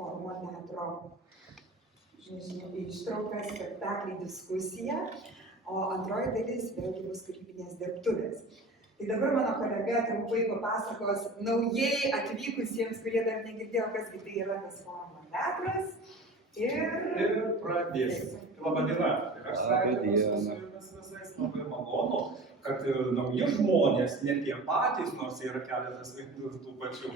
Forumo teatro ištrauką spektaklį diskusiją, o antroji dalis vėlgi bus kūrybinės dirbtuvės. Tai dabar mano kolega trumpai papasakos naujai atvykusiems, kurie dar negirdėjo, kasgi tai yra tas Forumo teatras. Ir pradėsim. Labą dieną. Aš sveikinuosi su jumis visais, labai malonu, kad nauji žmonės, ne tie patys, nors yra keletas veidų tų pačių.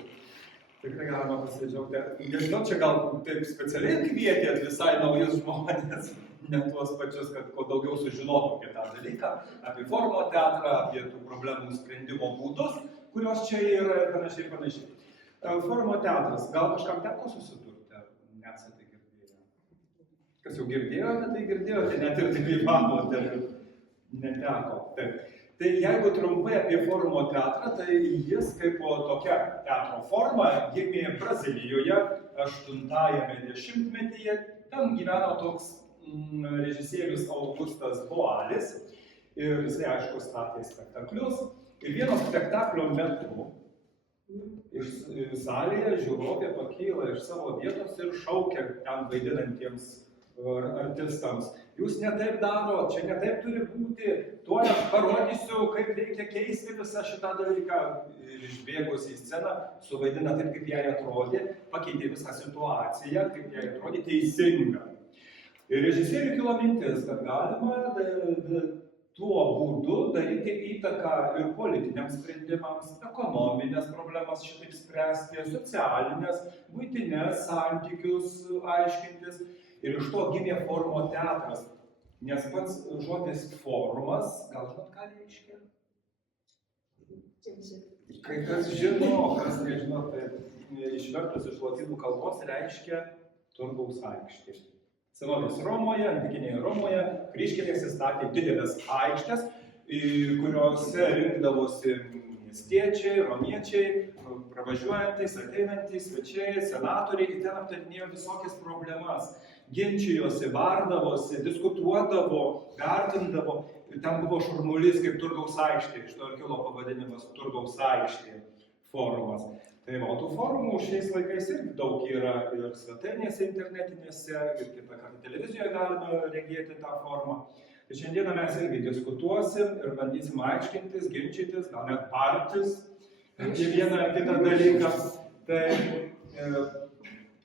Tikrai galima pasidžiaugti. Nežinau, čia gal taip specialiai kvietėt visai naujus žmonės, ne tuos pačius, kad kuo daugiau sužinotų apie tą dalyką, apie Forumo teatrą, apie tų problemų sprendimo būdus, kurios čia yra ir panašiai. Forumo teatras, gal kažkam teko susidurti, nesate girdėję? Kas jau girdėjote, tai girdėjote, net ir dalyvavote, neteko. Taip. Tai jeigu trumpai apie Forumo teatrą, tai jis kaip tokia teatro forma gimė Brazilijoje 8-ame dešimtmetyje. Ten gyveno toks režisierius Augustas Boalis ir jisai, aišku, statė spektaklius. Ir vieno spektaklio metu iš salėje žiūrovė pakyla iš savo vietos ir šaukia ten vaidinantiems artistams. Jūs ne taip daro, čia ne taip turi būti, tuo aš parodysiu, kaip reikia keisti visą šitą dalyką. Ir išbėgus į sceną, suvaidina taip, kaip jai atrodė, pakeitė visą situaciją, kaip jai atrodė teisinga. Ir režisieriui kilo mintis, kad galima tuo būdu daryti įtaką ir politiniams sprendimams, ekonominės problemas šitaip spręsti, socialinės, buitinės santykius aiškintis. Ir iš to gimė Forumo teatras, nes pats žodis forumas, gal žinot, ką reiškia? Kai kas žino, kas nežino, tai išvertus iš lotynų kalbos reiškia turgaus aikštė. Senovės Romoje, antikinėje Romoje, kryžkelėse statė didelės aikštės, kuriuose rinkdavosi miestiečiai, romiečiai, pravažiuojantys, ateinantys, svečiai, senatoriai, ir ten aptarinėjo visokias problemas. Ginčijosi, bardavosi, diskutuodavo, vertindavo. Ir ten buvo šurmulys kaip turgaus aikštė, iš to ir kilo pavadinimas turgaus aikštė forumas. Tai va, tų forumų šiais laikais irgi daug yra ir svetainėse internetinėse, ir kitą kartą televizijoje galima regėti tą formą. Tai šiandieną mes irgi diskutuosim ir bandysim aiškintis, ginčytis, gal net bartis apie vieną ar kitą dalyką. Tai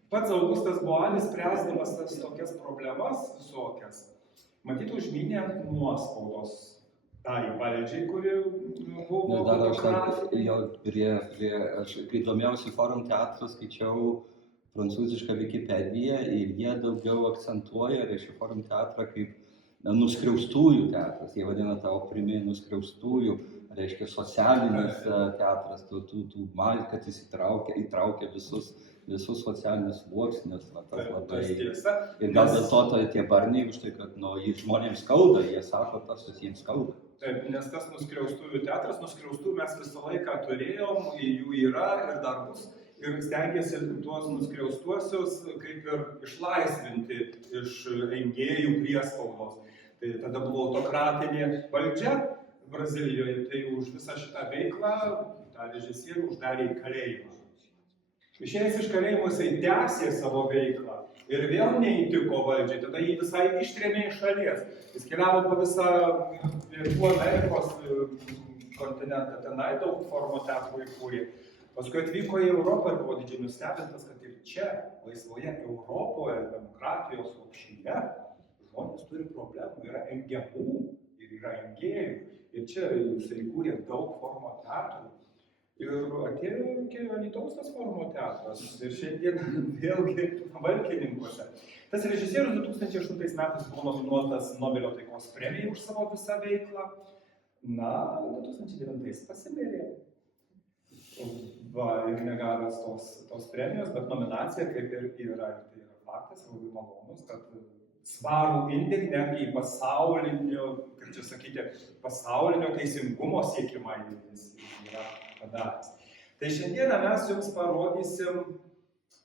pats Augustas Boalis, spręsdamas tas tokias problemas visokias, matyt, užmynė nuospaudos tai valdžiai, kuri buvo autokratinė. Aš kai domėjausi Forum teatrą, skaičiau prancūzišką Wikipediją ir jie daugiau akcentuoja, reiškia, Forum teatrą kaip nuskriaustųjų teatras. Jie vadina tą oprimį nuskriaustųjų, reiškia, socialinis teatras, kad jis įtraukia visus socialinius sluoksnius. Ir gal dėl to tie barniai už tai, kad žmonėms skauda, jie sako, tas jiems skauda. Taip, nes tas nuskriaustųjų teatras, nuskriaustų mes visą laiką turėjom, jų yra ir dar bus. Ir stengiasi tuos nuskriaustuosius kaip ir išlaisvinti iš engėjų priespaudos. Tai tada buvo autokratinė valdžia Brazilijoje, tai už visą šitą veiklą tą režisierių uždarė į kalėjimą. Išėjęs iš kalėjimo jisai tęsė savo veiklą ir vėl neįtiko valdžiai, tada jį visai ištrėmė iš šalies. Jis keliavo po visą Pietų Amerikos kontinentą, tenai daug Forumo teatrų įkūrė. Paskui atvyko į Europą ir buvo didžiai nustebintas, kad ir čia, laisvoje Europoje, demokratijos lopšyje, žmonės turi problemų, yra engiamų ir yra engėjų. Ir čia jisai įkūrė daug Forumo teatrų. Ir atėjo iki Alytaus tas Forumo teatras ir šiandien vėlgi Valkininkuose. Tas režisierius 2008 metais buvo nominuotas Nobelio taikos premijai už savo visą veiklą. Na, 2009 pasimirė. Va, ir negavęs tos premijos, bet nominacija kaip ir yra. Tai yra faktas, labai malonus, kad svarų indėlį netgi į pasaulinio teisingumo siekimą jis yra padaręs. Tai šiandieną mes jums parodysim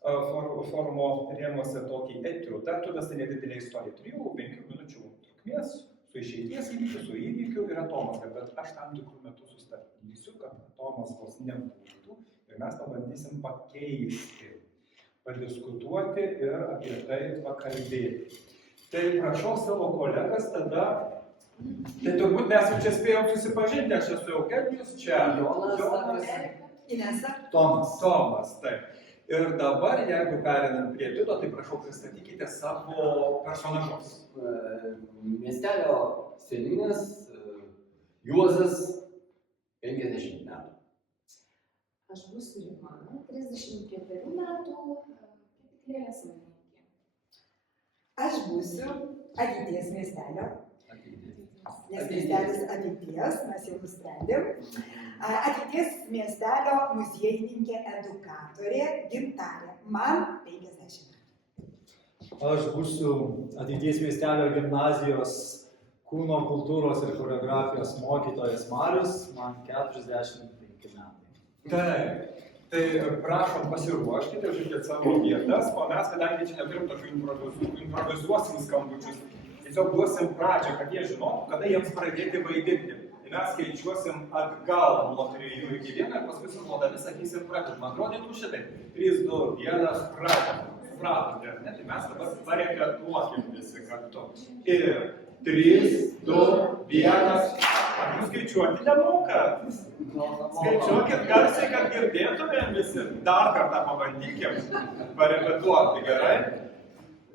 Forumo rėmuose tokį etiudą. Etiudas tai nedidelė istorija, 3-5 minučių trukmės, su išeities įvykiu, su įvykiu ir atomazga, bet aš tam tikrų metų sustabdysiu, kad atomazgos nebūtų ir mes pabandysim pakeisti padiskutuoti ir apie tai pakalbėti. Tai prašau savo kolegas tada, tai turbūt mes jau čia spėjom susipažinti, aš esu Eugenijus, čia Jonas, Inesa. Tomas, taip. Ir dabar, jeigu perinam prie Tito, tai prašau pristatykite savo personažus. Miestelio seniūnas Juozas 50 metų. Aš būsiu Rimana, 34 metų, kepyklėlės savininkė. Aš būsiu ateities miestelio. Nes miestelis ateities, mes jau nusprendėm. Ateities miestelio muziejininkė edukatorė Gintarė. Man 50 metų. Aš būsiu ateities miestelio gimnazijos kūno kultūros ir choreografijos mokytojas Marius, man 45 metai. Taip, tai prašom pasiruoškite, užimkite savo vietas, o mes, kadangi čia neturim tokių improvizuosim skambučius, tiesiog duosim pradžią, kad jie žinotų, kada jiems pradėti vaidinti. Ir mes skaičiuosim atgal nuo 3 iki 1 ir paskui suplodami sakysim pradžią. Man atrodytų šitai. 3, 2, 1, pradžią. Supratote, ar ne? Tai mes dabar parepetuokim visi kartu. Ir 3, 2, 1. Ar jūs skaičiuoti nemokat? Skaičiuokit garsiai, kad girdėtumėm visi. Dar kartą pabandykim parepetuoti, gerai?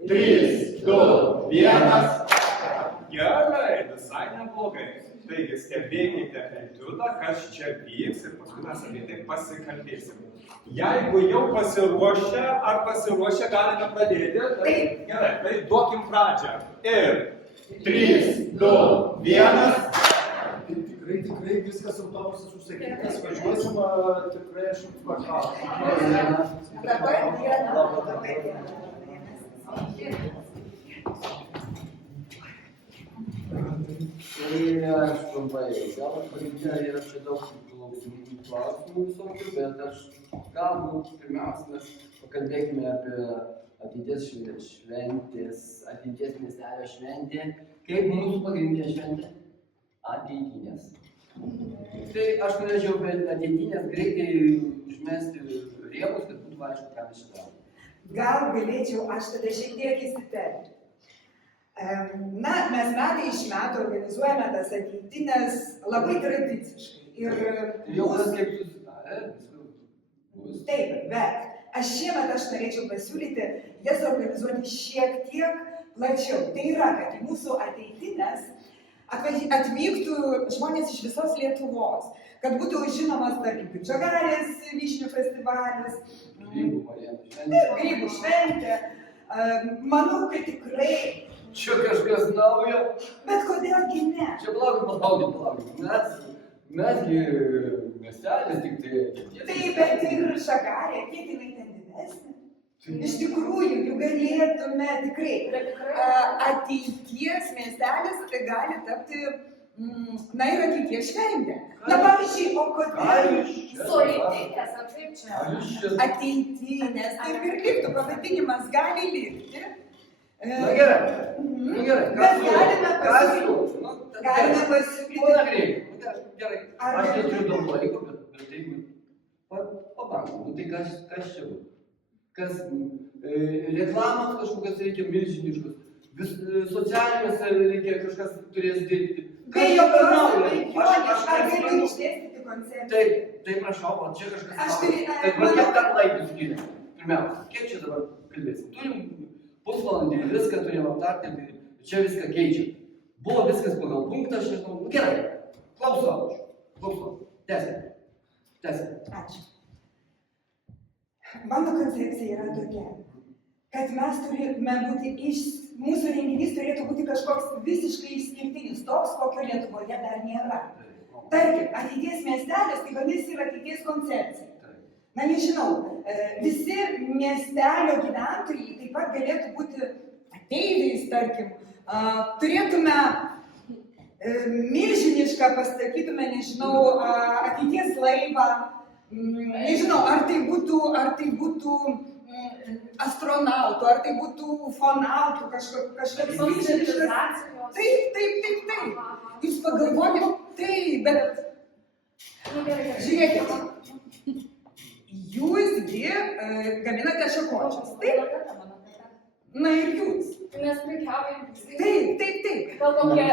3, 2, 1. Gerai, visai neblogai. Taigi stebėkite etiudą, kas čia vyks ir paskui mes apie tai pasikalbėsim. Jeigu jau pasiruošę ar pasiruošę galime pradėti, tai gerai, tai duokim pradžią. Ir 3, 2, 1. Tikrai viskas autobusas užsakytas, važiuosim, tikrai aš jums pakalbėsiu. Dabar diena. Tai aš trumpai, gal pagrindinė yra čia daug klausimų visokių, bet aš galbūt pirmiausia mes pakalbėkime apie ateities šventės, ateities miestelio šventė. Kaip mūsų pagrindinė šventė? Ateitinės. Tai aš norėčiau ateitinės greitai užmesti rėmus, kad būtų aišku, ką mes čia darome. Gal galėčiau aš tada šiek tiek įsiterpti. Na, mes metai iš metų organizuojame tas ateitinės labai tradiciškai. Ir jau tas kaip susidarė, viskas. Taip, bet šiemet aš norėčiau pasiūlyti jas organizuoti šiek tiek plačiau. Tai yra, kad į mūsų ateitinės atvyktų žmonės iš visos Lietuvos. Kad būtų žinomas, tarkim, kaip Žagarės vyšnių festivalis, Grybų šventė. Manau, kad tikrai. Čia kažkas naujo. Bet kodėlgi ne? Čia palaukit. Mesgi miestelis tik tai. Taip, bet ir Žagarė, kiek jinai ten didesnė. Iš tikrųjų, jų galėtume tikrai. Ateities miestelis tai gali tapti, na ir ateities šventė. Na pavyzdžiui, o kodėl? Solidinės, ar kaip čia? Ateitinės, taip ir liktų, pavadinimas gali likti. Na gerai. Bet galime pasiūlyti. Galime pasiūlyti. Gerai. Aš neturiu daug laiko, bet jeigu pabankom, tai kas čia bus? Kas reklamos kažkokios reikia milžiniškos, socialiniuose reikia kažkas turės dirbti. Kai jau aš galiu išdėstyti koncepciją. Taip, prašau, o čia kažkas naujo. Tai kiek tam laikų skiria? Pirmiausia, kiek čia dabar kalbėsim? Turim pusvalandį, viską turim aptarti, čia viską keičiam. Buvo viskas pagal punktą, aš nežinau, gerai, klausom, tęsim. Ačiū. Mano koncepcija yra tokia, kad mes turime būti mūsų renginys turėtų būti kažkoks visiškai išskirtinis, toks, kokio Lietuvoje dar nėra. Tarkim, ateities miestelis, tai vadinasi ir ateities koncepcija. Na nežinau, visi miestelio gyventojai taip pat galėtų būti ateiviais, tarkim, turėtume milžinišką, pastatytume, nežinau, ateities laivą, nežinau, ar tai būtų astronautų, ar tai būtų fonautų, kažkoks milžiniškas. Taip. Jūs pagalvokit, taip, bet žiūrėkit. Jūsgi gaminate šakočius, taip? Na ir jūs. Mes prekiaujam. Taip. Gal kokie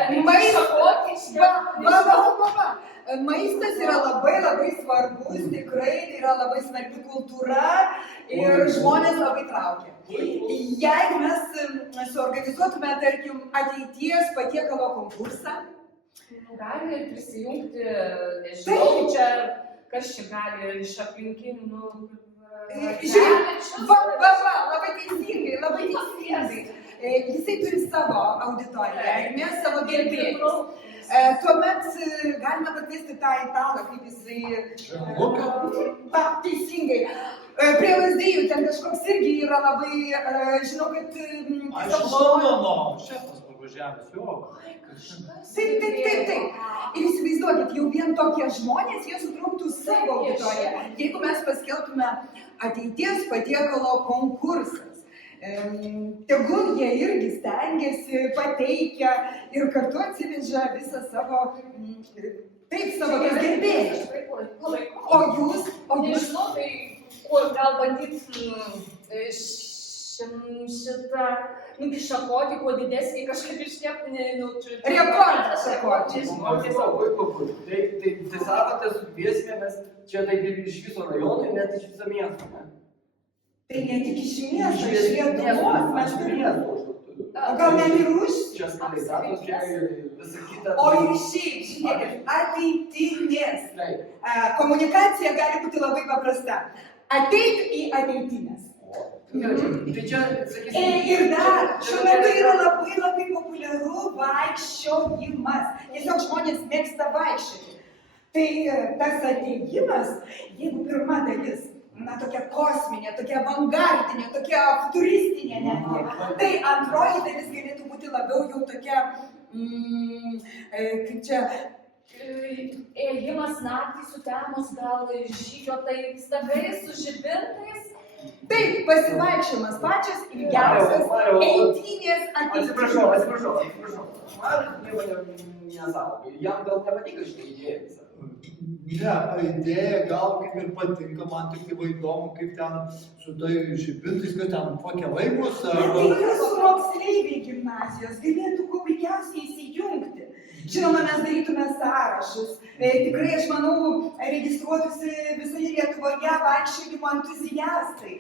Maistas yra labai svarbus, tikrai tai yra labai svarbi kultūra ir žmonės labai traukia. Jeigu mes suorganizuotume, tarkim, ateities patiekalo konkursą, gali prisijungti, nežinau, čia, kas čia gali iš aplinkinių, labai teisingai. Jisai turi savo auditoriją ir mes savo gerbėjus. Tuomet galime pakviesti tą italą, kaip jisai... Teisingai. Prie lazdijų ten kažkoks irgi yra labai, žinau, kad... Aš Londono šefas pavažiavęs, jo. Taip. Ir įsivaizduokit, jau vien tokie žmonės, jie sutrauktų savo auditoriją. Jeigu mes paskelbtume ateities patiekalo konkursas, tegul jie irgi stengiasi, pateikia ir kartu atsiveža visą savo, savo tas gerbėjas. O jūs? Nežinau, tai kur gal bandyt šitą, šakotį, kuo didesnį kažkaip iškepti, Rekordą šakotį. Tai sakote, sukviesime mes čia taip ir iš viso rajono, net iš viso miesto, ne? Tai ne tik iš miesto, iš Lietuvos mes turime. O gal net ir už? Čia skaidatos, čia visą kitą. O ir šiaip, žiūrėkit, ateitinės. Komunikacija gali būti labai paprasta. Ateit į ateitinės. Tai čia, sakysim... Ir dar, šiuo metu yra labai populiaru vaikščiojimas. Tiesiog žmonės mėgsta vaikščioti. Tai tas ateigimas, jeigu pirma dalis, tokia kosminė, tokia avangardinė, tokia futuristinė netgi, tai antroji dalis galėtų būti labiau jau tokia, kaip čia... Ėjimas naktį sutemus, gal žygio tai stagais su žibintais. Taip, pasivaikščiojimas pačios ilgiausias eitynės ateities. Atsiprašau. Man nieko nesako. Jam gal nepatinka šitą idėją visą. Ne, idėja gal kaip ir patinka, man tik tai įdomu, kaip ten su tai žibintais, kad ten pakeliai bus. Tai jūsų moksleiviai gimnazijos galėtų kuo puikiausiai įsijungti. Žinoma, mes darytume sąrašus. Tikrai, aš manau, registruotųsi visoje Lietuvoje vaikščiojimo entuziastai.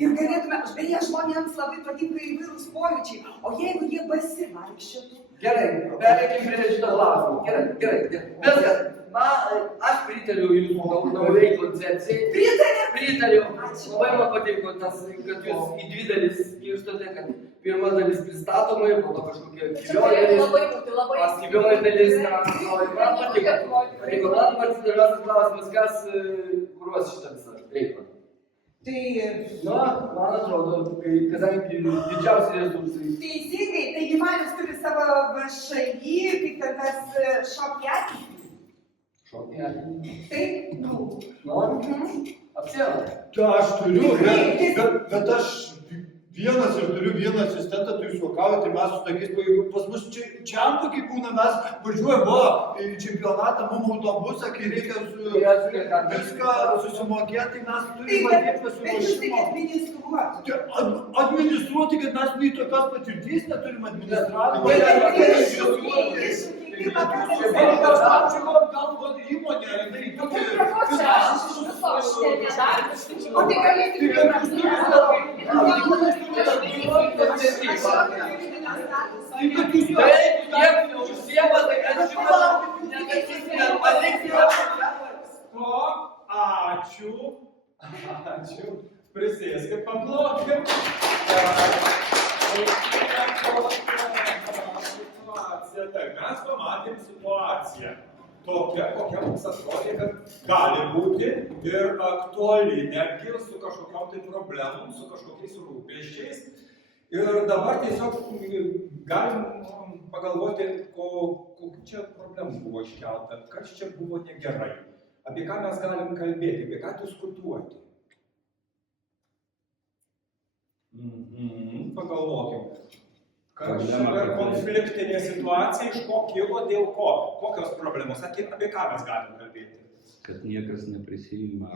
Ir galėtume, beje, žmonėms labai patinka įvairūs pojūčiai. O jeigu jie basi vaikščiotų? Gerai, pereikim prie šitą klausimą. Gerai. Viskas. Aš pritariu jūsų naujai koncepcijai. Pritariu. Labai man patiko tas, kad jūs į dvi dalis skirstote, kad pirma dalis pristatoma ir po to kažkokia paskybioji dalis. Man patiko. Man pasidariausias klausimas, kas kuruos šitą visą reikalą. Man atrodo, kadangi didžiausi resursai. Teisingai, taigi Marius turi savo VŠI, kaip ir tas šokį ateitį. Šokį ateitį? Taip. Apsėlą. Tai aš turiu, bet aš vienas ir turiu vieną asistentą, tu jūs juokauji, tai mes su tokiais, pas mus čiampa, kai būna, mes važiuojam į čempionatą, mums autobusą, kai reikia viską susimokėti, tai mes turime atėti pasiruošimą. Administruoti, kad mes nei tokios patirties neturim administravimo. Gal įmonė, tai Ačiū. Prisėskit, pablokim. Tai mes pamatėm situaciją. Tokia, kokia mums atrodė, kad gali būti ir aktuali, netgi su kažkokiom tai problemom, su kažkokiais rūpesčiais. Ir dabar tiesiog galim pagalvoti, kokia čia problemų buvo iškelta, kas čia buvo negerai, apie ką mes galim kalbėti, apie ką diskutuoti. Pagalvokim. Kas yra konfliktinė situacija, iš ko kilo, dėl ko? Kokios problemos, apie ką mes galim kalbėti? kad niekas neprisima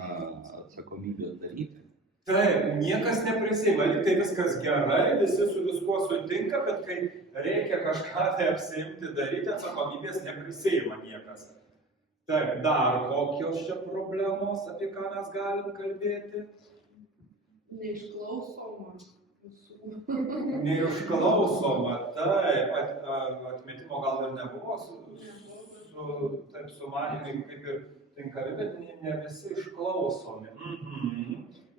atsakomybės daryti. Taip, niekas neprisima, lyg tai viskas gerai, visi su viskuo sutinka, bet kai reikia kažką tai apsiimti daryti, atsakomybės neprisima niekas. Taip, dar kokios čia problemos, apie ką mes galim kalbėti? Neišklausoma visų. Neišklausoma, taip, atmetimo gal ir nebuvo taip sumanimai kaip ir tinkami, bet ne visi išklausomi.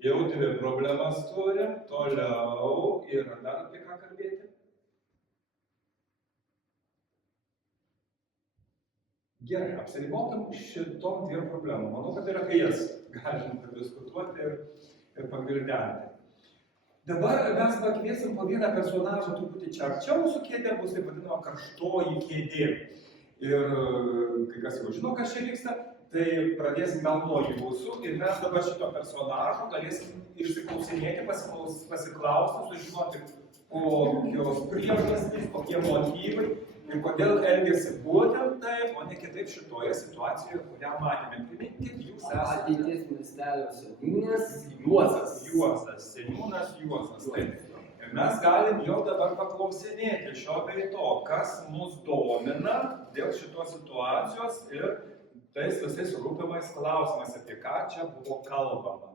Jau dvi problemas turim, toliau ir dar apie ką kalbėti? Gerai, apsiribokim šitom dviem problemom. Manau, kad ir apie jas galim padiskutuoti ir pagvildenti. Dabar mes pakviesim po vieną personažą truputį čia arčiau, mūsų kėdė bus taip vadinama karštoji kėdė. Ir kai kas jau žino, kas čia vyksta, tai pradėsim gal nuo jūsų ir mes dabar šito personažo galėsim išsiklausinėti, pasiklausti, sužinoti, kokios priežastys, kokie motyvai ir kodėl elgėsi būtent taip, o ne kitaip šitoje situacijoje, kurią matėme. Priminkit, jūs esate Ateities miestelio seniūnas Juozas. Juozas, seniūnas Juozas. Taip. Ir mes galim jau dabar paklausinėti šio bei to, kas mus domina dėl šitos situacijos ir tais visais rūpimais klausimais, apie ką čia buvo kalbama.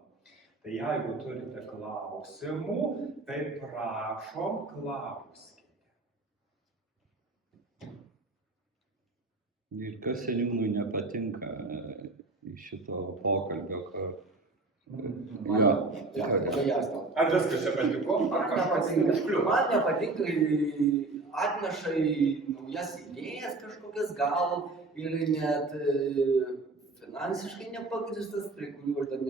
Tai jeigu turite klausimų, tai prašom klauskite. Ir kas seniūnui nepatinka iš šito pokalbio, kad... Labai jasno. Ar viskas čia patiko, ar kažkas užkliuvo? Man nepatinka, atneša naujas idėjas kažkokias gal ir net finansiškai nepagristas, prie kurių aš dar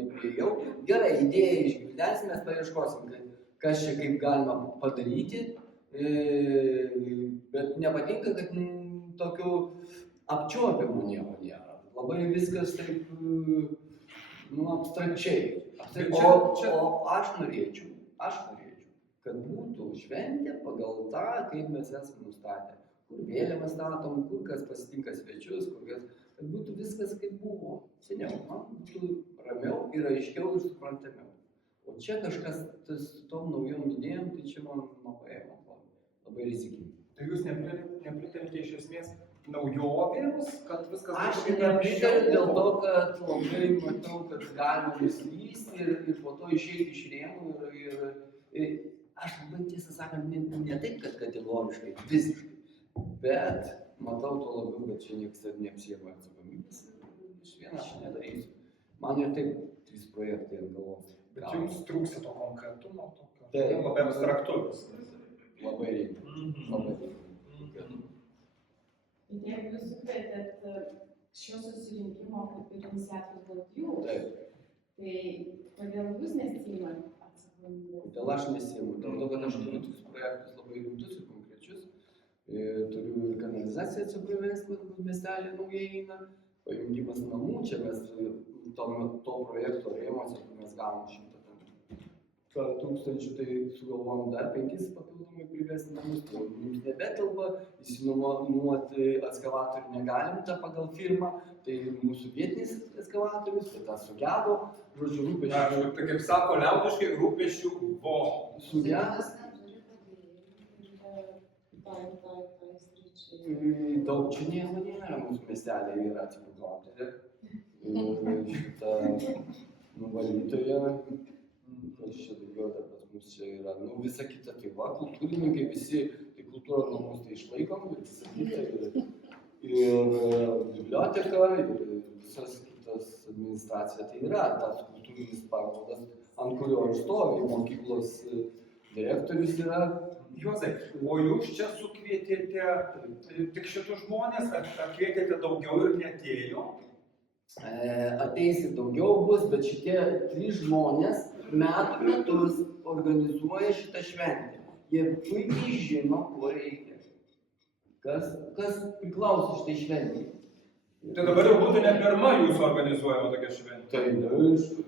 nepriejau. Gerai, idėją išgvildensim, mes paieškosim, kas čia kaip galima padaryti, bet nepatinka, kad tokių apčiuopimų nieko nėra. Labai viskas taip, abstrakčiai. O aš norėčiau, kad būtų šventė pagal tą, kaip mes esame nustatę. Kur vėliavą statom, kur kas pasitinka svečius, kad būtų viskas kaip buvo seniau. Man būtų ramiau ir aiškiau ir suprantamiau. O čia kažkas su tom naujom idėjom, tai čia man labai rizikinga. Tai jūs nepritarite iš esmės naujovėms, kad viskas... Aš nepritariu dėl to, kad labai matau, kad galima nuslysti ir po to išeiti iš rėmų ir aš labai tiesą sakant, ne taip, kad kategoriškai, visiškai, bet matau to labiau, kad čia niekas neapsiema atsakomybės ir iš vieną aš nedarysiu. Man ir taip 3 projektai ant galvos. Bet jums trūksta to konkretumo, tokio Taip. labai abstraktus. Labai reikia. Labai reikia. Jeigu jūs sukvietėt šio susirinkimo kaip ir iniciatorius dėl jų, tai kodėl jūs nesiimat atsakomybės? Kodėl aš nesiimu? Dėl to, kad aš turiu tokius projektus labai rimtus ir konkrečius. Turiu ir kanalizaciją atsiprovesti, miestelį naujai eina, pajungimas namų, čia mes to projekto rėmuose, kur mes gavom 100 tūkstančių, tai sugalvom dar 5 papildomai privesti namus, tai mums nebetelpa, įsinuomoti ekskavatorių negalim tą pagal firmą, tai mūsų vietinis ekskavatorius, tai tą sugedo, žodžiu, rūpesčių. Tai kaip sako liaudiškai, rūpesčių buvo. Sugedas. Daug čia nieko nėra, mūsų miestelė yra atsibuhalterė. Ir šitą nuvalytoją, kas čia daugiau dar pas mus čia yra, visa kita, tai va, kultūrininkai visi, tai kultūros namus tai išlaikom ir visa kita, ir biblioteka, ir visas kitas administracija, tai yra tas kultūrinis paveldas, ant kurio ir stovi, mokyklos direktorius yra. Juozai, o jūs čia sukvietėte tik šitus žmonės, ar kvietėte daugiau ir neatėjo? Ateis ir daugiau bus, bet šitie 3 žmonės metus organizuoja šitą šventę. Jie puikiai žino, ko reikia. Kas priklauso šitai šventė. Tai dabar jau būtų ne pirma jūsų organizuojama tokia šventė. Tai aišku.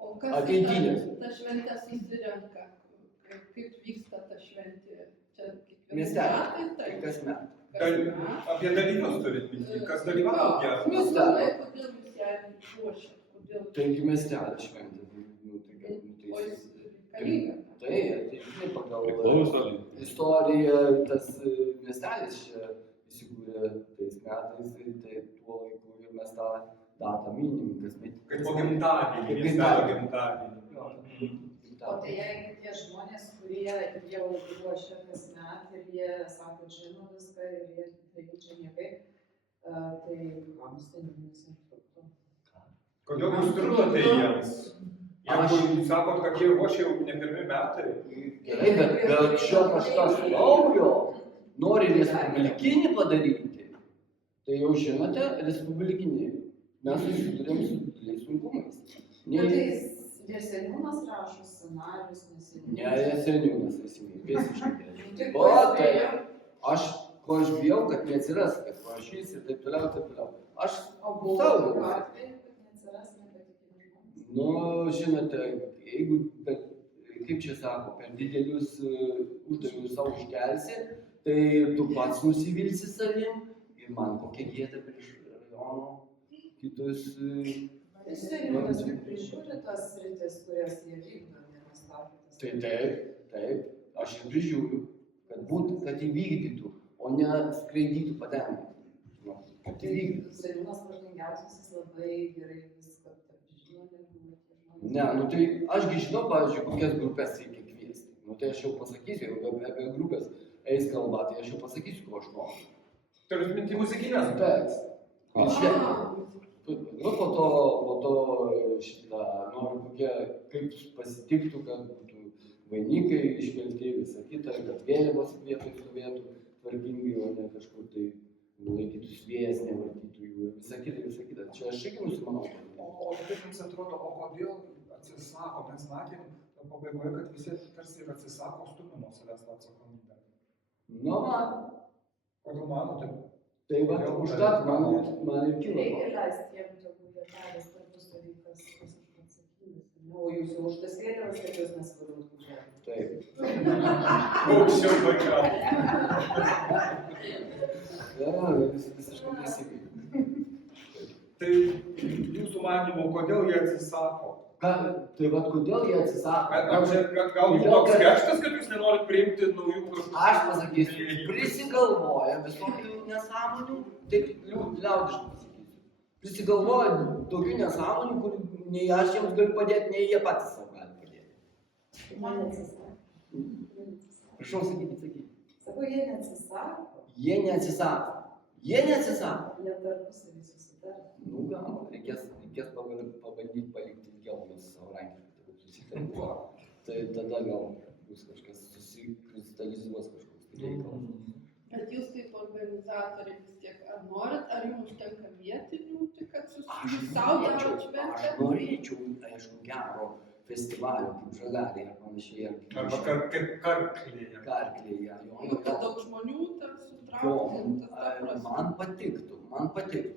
O kas ta šventė susirenka? Kaip vyksta ta šventė? Čia Miestelė. Kas metai. Apie dalyvius turit minti, kas dalyvauja. Kodėl jūs ją ruošiat? Kodėl? Taigi miestelio šventė. Nu, tai kad, nu, O tai, jis reikalinga? tai, žinai, pagal Priklauso. istoriją tas miestelis čia įsikūrė tais metais, tai tuo laiku ir mes tą datą minim, kasmet. Kaip po gimtadienį, Kaip miestelio gimtadienį. gimtadienį. O tai jeigu tie žmonės, kurie jau ruošia kasmet ir jie sako, žino viską ir jie jaučia niekai, tai kam stebėjimas instruktų? Kodėl jūs trukdote jiems? Jeigu jūs sakot, kad jie ruošia jau ne pirmi metai. Gerai, bet šio kažkas naujo nori respublikinį padaryti. Tai jau žinote, respublikinį. Mes susidurėm su dideliais sunkumais. Na tai Jaseniūnas rašo scenarius, Ne, Jaseniūnas esmė, visiškai. Tai O tai, ko aš bijau, kad neatsiras, kad parašys ir taip toliau, taip toliau. Aš O buvo saugiau. tokių atvejų, kad neatsiras nepatikimi žmonės. Nu, žinote, jeigu, kaip čia sako, per didelius uždavinius savo iškelsi, tai tu pats nusivilsi savim ir man kokia gėda prieš rajono kitus. Jaseniūnas prižiūri tas sritis, kurias jie vykdo, nepastatytas. Tai taip, aš ir prižiūriu, kad įvykdytų, o ne skraidytų padengti. Kad įvykdytų. Seniūnas protingiausias, jis labai gerai viską žino, negu tie žmonės. Ne, nu tai ašgi žinau, pavyzdžiui, kokias grupės reikia kviesti. Nu tai aš jau pasakysiu, jeigu apie grupės eis kalba, tai aš jau pasakysiu, ko aš noriu. Turit minti muzikinės? Taip. Ir čia, nu po to šitą, noriu kokie, kaip pasitiktų, kad būtų vainikai iškelti, visą kitą, kad vėliavos vietoj stovėtų tvarkingai, o ne kažkur tai laikytus vėjas, nevartytų jų ir visą kitą. Čia aš irgi nusimanau. O kaip jums atrodo, o kodėl atsisako? Mes matėm pabaigoje, kad visi tarsi ir atsisako stumimo savęs tą atsakomybę. Nu, man. Kodėl manote? Tai va, užtat man ir kilo. Reikia leisti jiem tokių detalės tarpusavy, kas už atsakingas. O jūs jau už tas vėliavas, kad jūs nesvarbūt važiuojate. Taip. Aukščiau vaikau. Ja, visiškai teisingai. Tai jūsų manymu, kodėl jie atsisako? Tai va, kodėl jie atsisako? Galbūt toks kerštas, kad jūs nenorit priimti naujų kažkokių... Aš pasakysiu, prisigalvoja visokių nesąmonių, taip liaudiškai pasakysiu. Prisigalvoja tokių nesąmonių, kur nei aš jiems galiu padėti, nei jie patys savo gali padėti. Man neatsisako. Prašau, sakykit. Sako, jie neatsisako. Jie neatsisako. Jie neatsisako. Jie tarpusavy susitarti. Nu, gal, reikės pabandyti palikti ilgiau, nes savarankiškai susitarti. Tai tada gal bus kažkas susikristalizuos kažkoks reikalas. Bet jūs kaip organizatoriai vis tiek, ar norit, ar jums užtenka vietinių, tik kad susisaudėt šventę? Aš norėčiau, aišku, gero festivalio, kaip Žagarė ir panašiai. Arba kaip Karklėje. Karklėje. Nu, kad daug žmonių tarp sutraukti. Man patiktų.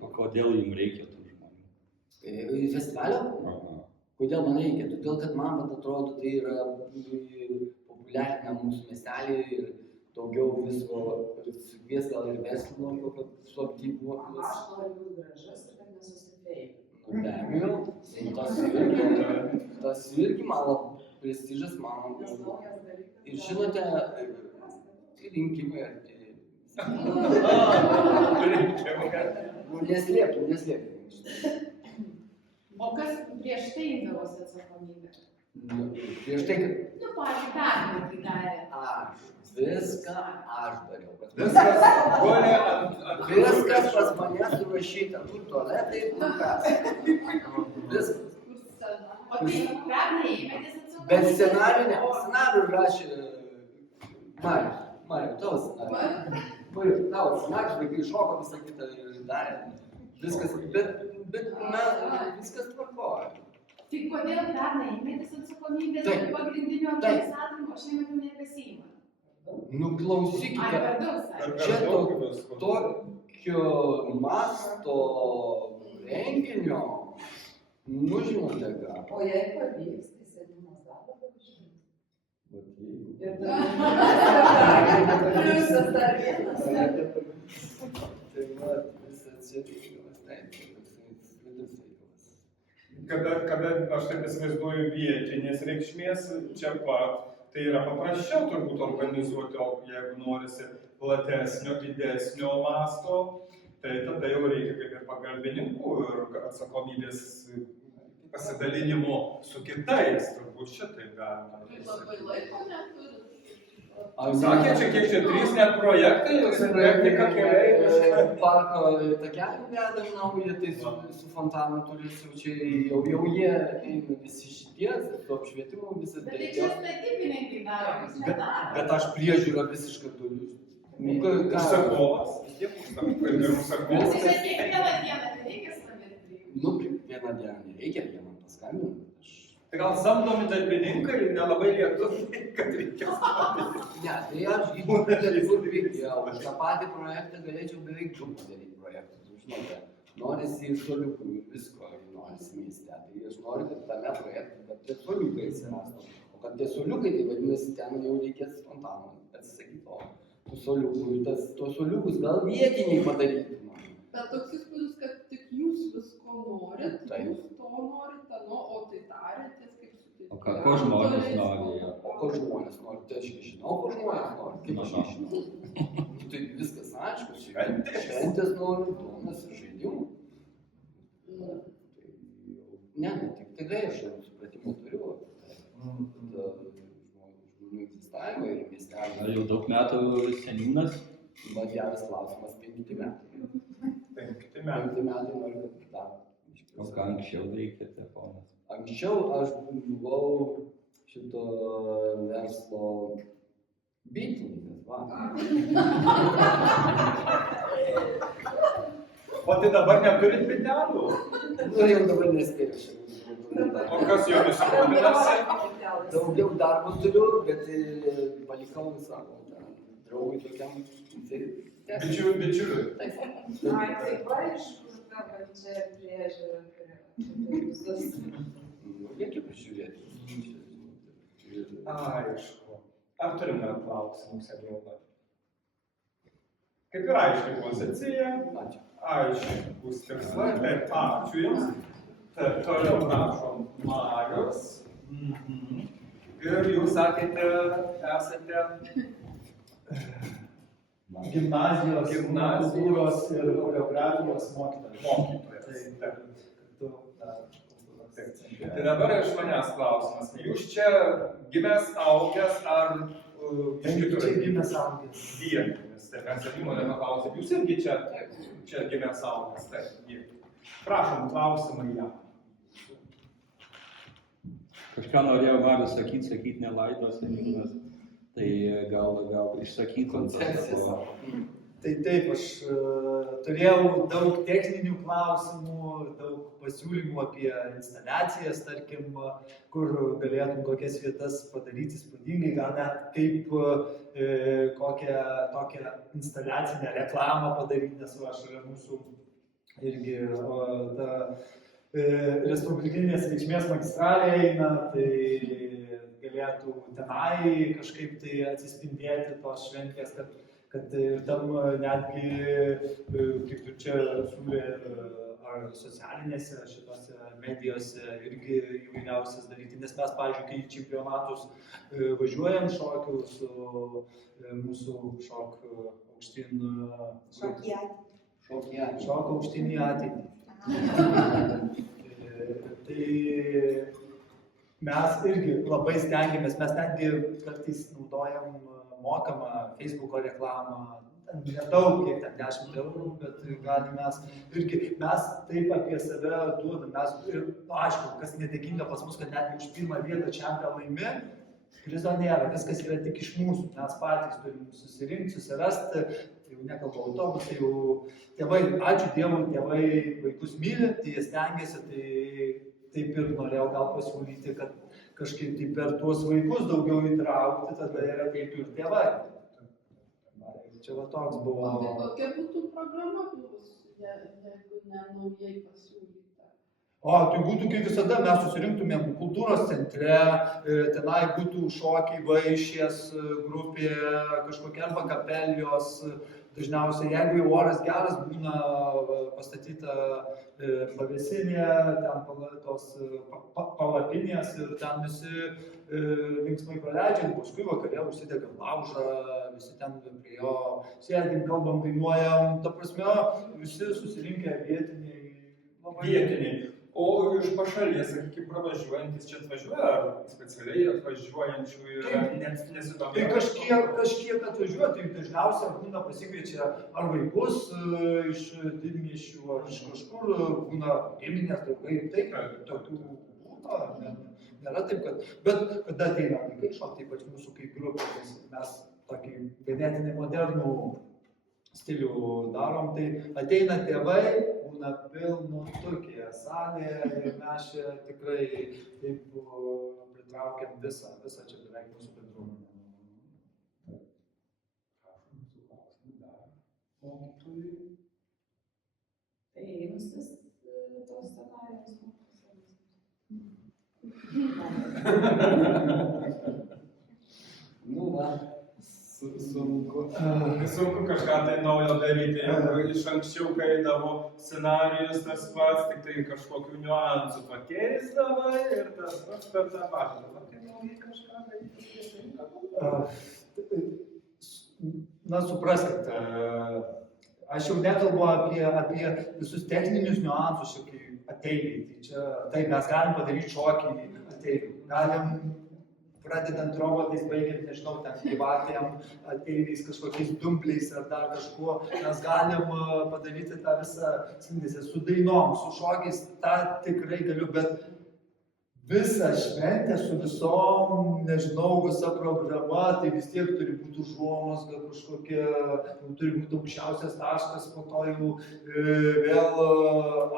O kodėl jums reikia tų žmonių? Festivalio? Kodėl man reikia? Todėl, kad man atrodo, tai yra populiarina mūsų miestelį ir daugiau visko sukvies gal ir verslų, kad suaktyvuo. Aš noriu būt gražus ir kad nesusifeikti. Nu, be abejo, tas irgi mano prestižas, mano. Ir žinote, rinkimai artėja. Neslėpkim. O kas prieš tai imdavosi atsakomybę? Prieš tai, kad Nu, pavyzdžiui, pernai tai darė. viską aš dariau. Viskas gulė ant... Viskas pas mane surašyta. Kur tualetai, kur kas. Viskas. O tai pernai ėmėtės atsakomybę? Bet scenarijų rašė Marius, tavo scenarijų. Tavo scenarijus, vaikai šoko visą kitą ir darė. Viskas, bet viskas tvarkoja. Tai kodėl pernai ėmėtės atsakomybės Taip. pagrindinio organizatorių, o šiemet jau nebesiima? Nu, klausykite. Ar per daug sakė? Čia tokio masto renginio, nu žinote ką. O jei pavyks, tai seniūnas darbą pavyzdžiui. Vat jeigu. Ir dar pliusas dar vienas. Tai va, visas čia reikalas, tai toksai slidus reikalas. Kada aš taip įsivaizduoju vietinės reikšmės, čia pat, tai yra paprasčiau turbūt organizuoti, o jeigu norisi platesnio, didesnio masto, tai tada jau reikia kaip ir pagalbininkų ir atsakomybės pasidalinimo su kitais, turbūt šitaip galima. Tai labai laiko neturi. Sakė, čia kiek čia 3 net projektai, jūs technika keliai. Parko takelį vedam naują, tai su fontanu turis jau čia, jau jie eina visi šitie, su apšvietimu visas Bet tai čia statybininkai daro, jūs nedaro. Bet aš priežiūrą visiškai turiu. Užsakovas. Užsakovas. Tai čia kiekvieną dieną reikia stovėti. Nu, vieną dieną nereikia, jie man paskambina. Tai gal samdomi darbininkai nelabai lietuviai, kad reikės padaryti. Ne, tai aš už tą patį projektą galėčiau beveik 2 padaryti projektus. Žinote, norisi suoliukų ir visko, norisi mieste. Tai aš noriu, kad tame projekte, kad tie suoliukai atsirastų. O kad tie suoliukai, tai vadinasi, ten jau reikės spontaną atsisakyti tų suoliukų. Ir tos suoliukus gal vietiniai padaryti. Bet toks įspūdis, kad tik jūs visko norit, Taip. jūs to norite, nu, o tai darėtės kaip su tai. O ko žmonės nori? O ko žmonės nori? Tai aš žinau, ko žmonės nori. Kaip aš žinau? Tai viskas aišku. Šventės nori, duonas ir žaidimų. Ne, tik tikrai aš supratimą turiu. Žmonių egzistavimą ir miestelį. Jau daug metų seniūnas. Bet geras klausimas, 5 metai. 5 metų. 5 metai noriu dar. O ką anksčiau veikė telefonas? Anksčiau aš buvau šito verslo bitininkas, va. O tai dabar neturit bitelių? Nu, jau dabar nespėju. O kas jomis rūpinasi? Daugiau darbo turiu, bet palikau, sako, draugui tokiam. Bičiuliui. Ai, tai va iš kur ta valdžia priežiūra prie visus. Reikia prižiūrėti. Aišku. Ar turim dar klausimų, seniūną? Kaip ir aiškiai pozicija, Ačiū. aiškus tikslai, taip, ačiū Jums. Taip, toliau prašom Marius. Ir Jūs sakėte, esate Gimnazijos, Gimnazijos kultūros ir choreografijos mokytojas. mokytojas. Tai Taip. Tai dabar iš manęs klausimas. Jūs čia gimęs, augęs ar iš kitur? Čia gimęs augęs. Vietinis. Tai mes ir įmonė paklausė, jūs irgi čia gimęs, augęs. Taip, vietinis. Prašom, klausimai jam. Kažką norėjo Marius sakyti nelaidos seniūnas. Tai gal išsakyt Koncepcija savo. Tai taip, aš turėjau daug techninių klausimų, daug pasiūlymų apie instaliacijas, tarkim, kur galėtum kokias vietas padaryti įspūdingai, gal net kaip kokią tokią instaliacinę reklamą padaryti, nes aš yra mūsų irgi ta respublikinės reikšmės magistralė eina, tai galėtų tenai kažkaip tai atsispindėti tos šventės, kad ir tam netgi, kaip ir čia siūlė, ar socialinėse šitose medijose irgi įvairiausias daryti, nes mes, pavyzdžiui, kai į čempionatus važiuojam šokių su mūsų šok aukštyn šok aukštyn į ateitį. Tai mes irgi labai stengiamės, mes netgi kartais naudojam mokamą Facebooko reklamą, nedaug, kiek ten 10 eurų, bet galim mes irgi, mes taip apie save duodam, mes ir, aišku, kas nedėkinga pas mus, kad netgi už pirmą vietą čempioną laimi, prizo nėra, viskas yra tik iš mūsų, mes patys turim susirinkti, susirasti, tai jau nekalbu autobusai, jau tėvai, ačiū Dievui, tėvai vaikus myli, tai jie stengiasi, tai taip ir norėjau gal pasiūlyti, kad kažkaip tai per tuos vaikus daugiau įtraukti, tada yra kaip ir tėvai. Čia va toks buvo. Tai kokia būtų programa buvusi, jeigu ne naujai pasiūlyta? O, tai būtų kaip visada, mes susirinktumėm kultūros centre, tenai būtų šokiai, vaišės grupė, kažkokia arba kapelijos. Dažniausiai, jeigu jau oras geras, būna pastatyta pavėsinė, ten tos palapinės ir ten visi linksmai praleidžiam, paskui vakare užsidegam laužą, visi ten prie jo sėdim, kalbam, dainuojam, ta prasme, visi susirinkę vietiniai. Vietiniai. O iš pašalies, sakykime, pravažiuojantis čia atvažiuoja, ar specialiai atvažiuojančių yra nesidomė? Tai kažkiek atvažiuoja, tai dažniausiai būna pasikviečia ar vaikus iš didmiesčių, ar iš kažkur, būna giminės draugai, taip, tokių būna, nėra taip, kad, bet kada ateina vaikai šokti, ypač mūsų kaip grupė, mes tokį ganėtinai modernų stilių darom, tai ateina tėvai, būna pilnutukė salė ir mes čia tikrai taip pritraukiam visą čia beveik mūsų bendruomenę. Tai imsis tos scenarijos. Nu, va. Sunku. Sunku kažką tai naujo daryti. Iš anksčiau, kai eidavo scenarijus tas pats, tik tai kažkokių niuansų pakeisdavai ir tas pats per tą patį. Dabar tai naujai kažką daryti. Na, supraskit, aš jau nekalbu apie visus techninius niuansus, kai ateiviai. Tai čia, taip, mes galim padaryti šokį ateivių. Galim pradedant robotais, baigiant, nežinau, ten gyvatėm, ateiviais, kažkokiais dumpliais ar dar kažkuo, mes galim padaryti tą visą sintezę su dainom, su šokiais, tą tikrai galiu, bet visą šventę su visom, nežinau, visa programa, tai vis tiek turi būti užuomazga kažkokia, turi būti aukščiausias taškas, po to jau vėl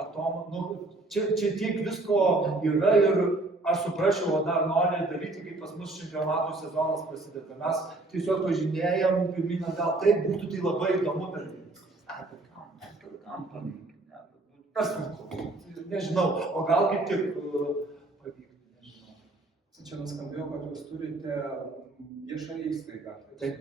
atomą, nu, čia tiek visko yra ir aš suprasčiau, o dar nori daryti, kaip pas mus čempionatų sezonas prasideda. Mes tiesiog pažinėjom, pirmyn atgal, taip būtų tai labai įdomu, bet kam pavyzdžiui, per sunku, nežinau, o gal kaip tik pavyktų, nežinau. Čia nuskambėjo, kad jūs turite viešą įstaigą. Taip.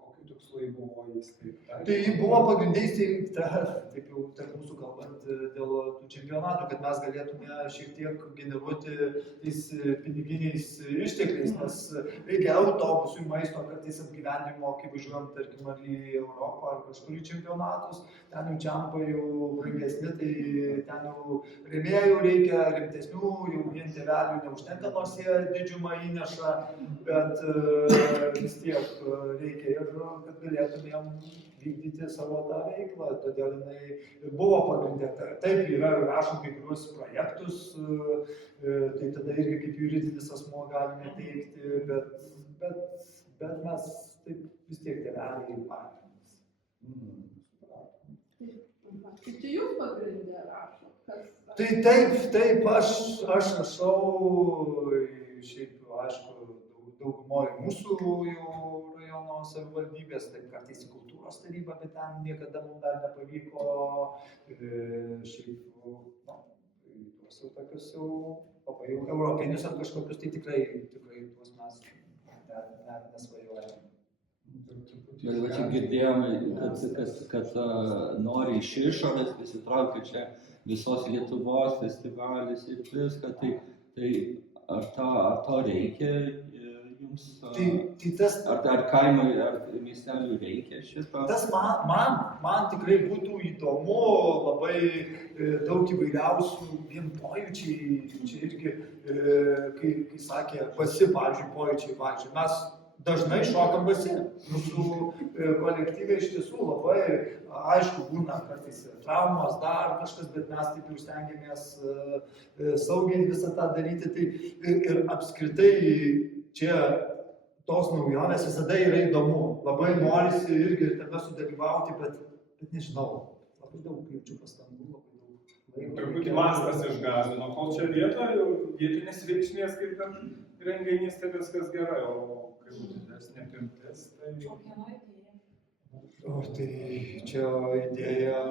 Kokiu tikslai buvo įsteigta? Tai buvo pagrindai įsteigta, taip jau tarp mūsų kalbant, dėl tų čempionatų, kad mes galėtume šiek tiek generuoti tais piniginiais ištekliais, nes reikia autobusui, maisto, kartais apgyvendimo, kai važiuojam, tarkim, ar į Europą, ar kažkur į čempionatus, ten jau čiampai jau brangesni, tai ten jau rėmėjų reikia, rimtesnių, jau vien tėvelių neužtenka, nors jie didžiumą įneša, bet vis tiek reikia ir kad galėtumėm vykdyti savo tą veiklą, todėl jinai buvo pagrindėta. Taip, yra rašom kai kuriuos projektus, tai tada irgi kaip juridinis asmuo galime teikti, bet mes taip vis tiek tėveliai patys. Tai čia jūs pagrindė rašo? Tai taip, aš rašau, šiaip, aišku, daugumoje mūsų jau rajono savivaldybės, taip kartais į kultūros tarybą, bet ten niekada mums dar nepavyko, šiaip, tuos jau tokius jau europinius ar kažkokius, tai tikrai tuos mes nesvajojame. Ir va čia girdėjome, kad nori iš išorės, įsitraukia čia visos Lietuvos festivalis ir viską, tai ar to reikia jums? Tai tas, ar kaimui, ar miesteliui reikia šito? Tas man tikrai būtų įdomu, labai daug įvairiausių vien pojūčiai, čia irgi, kai sakė, basi, pavyzdžiui, pojūčiai, mes dažnai šokam basi. Mūsų kolektyvai iš tiesų labai, aišku, būna kartais traumas, dar kažkas, bet mes taip jau stengiamės saugiai visą tą daryti. Tai ir apskritai čia tos naujovės visada yra įdomu. Labai norisi irgi tame sudalyvauti, bet nežinau, labai daug jaučiu pastangų, labai daug laiko. Truputį mastas išgąsdino, kol čia vietinės reikšmės kaip ir renginys, tai viskas gerai, o kai didesnė apimtis, tai... Kokieno idėja? O tai čia idėja,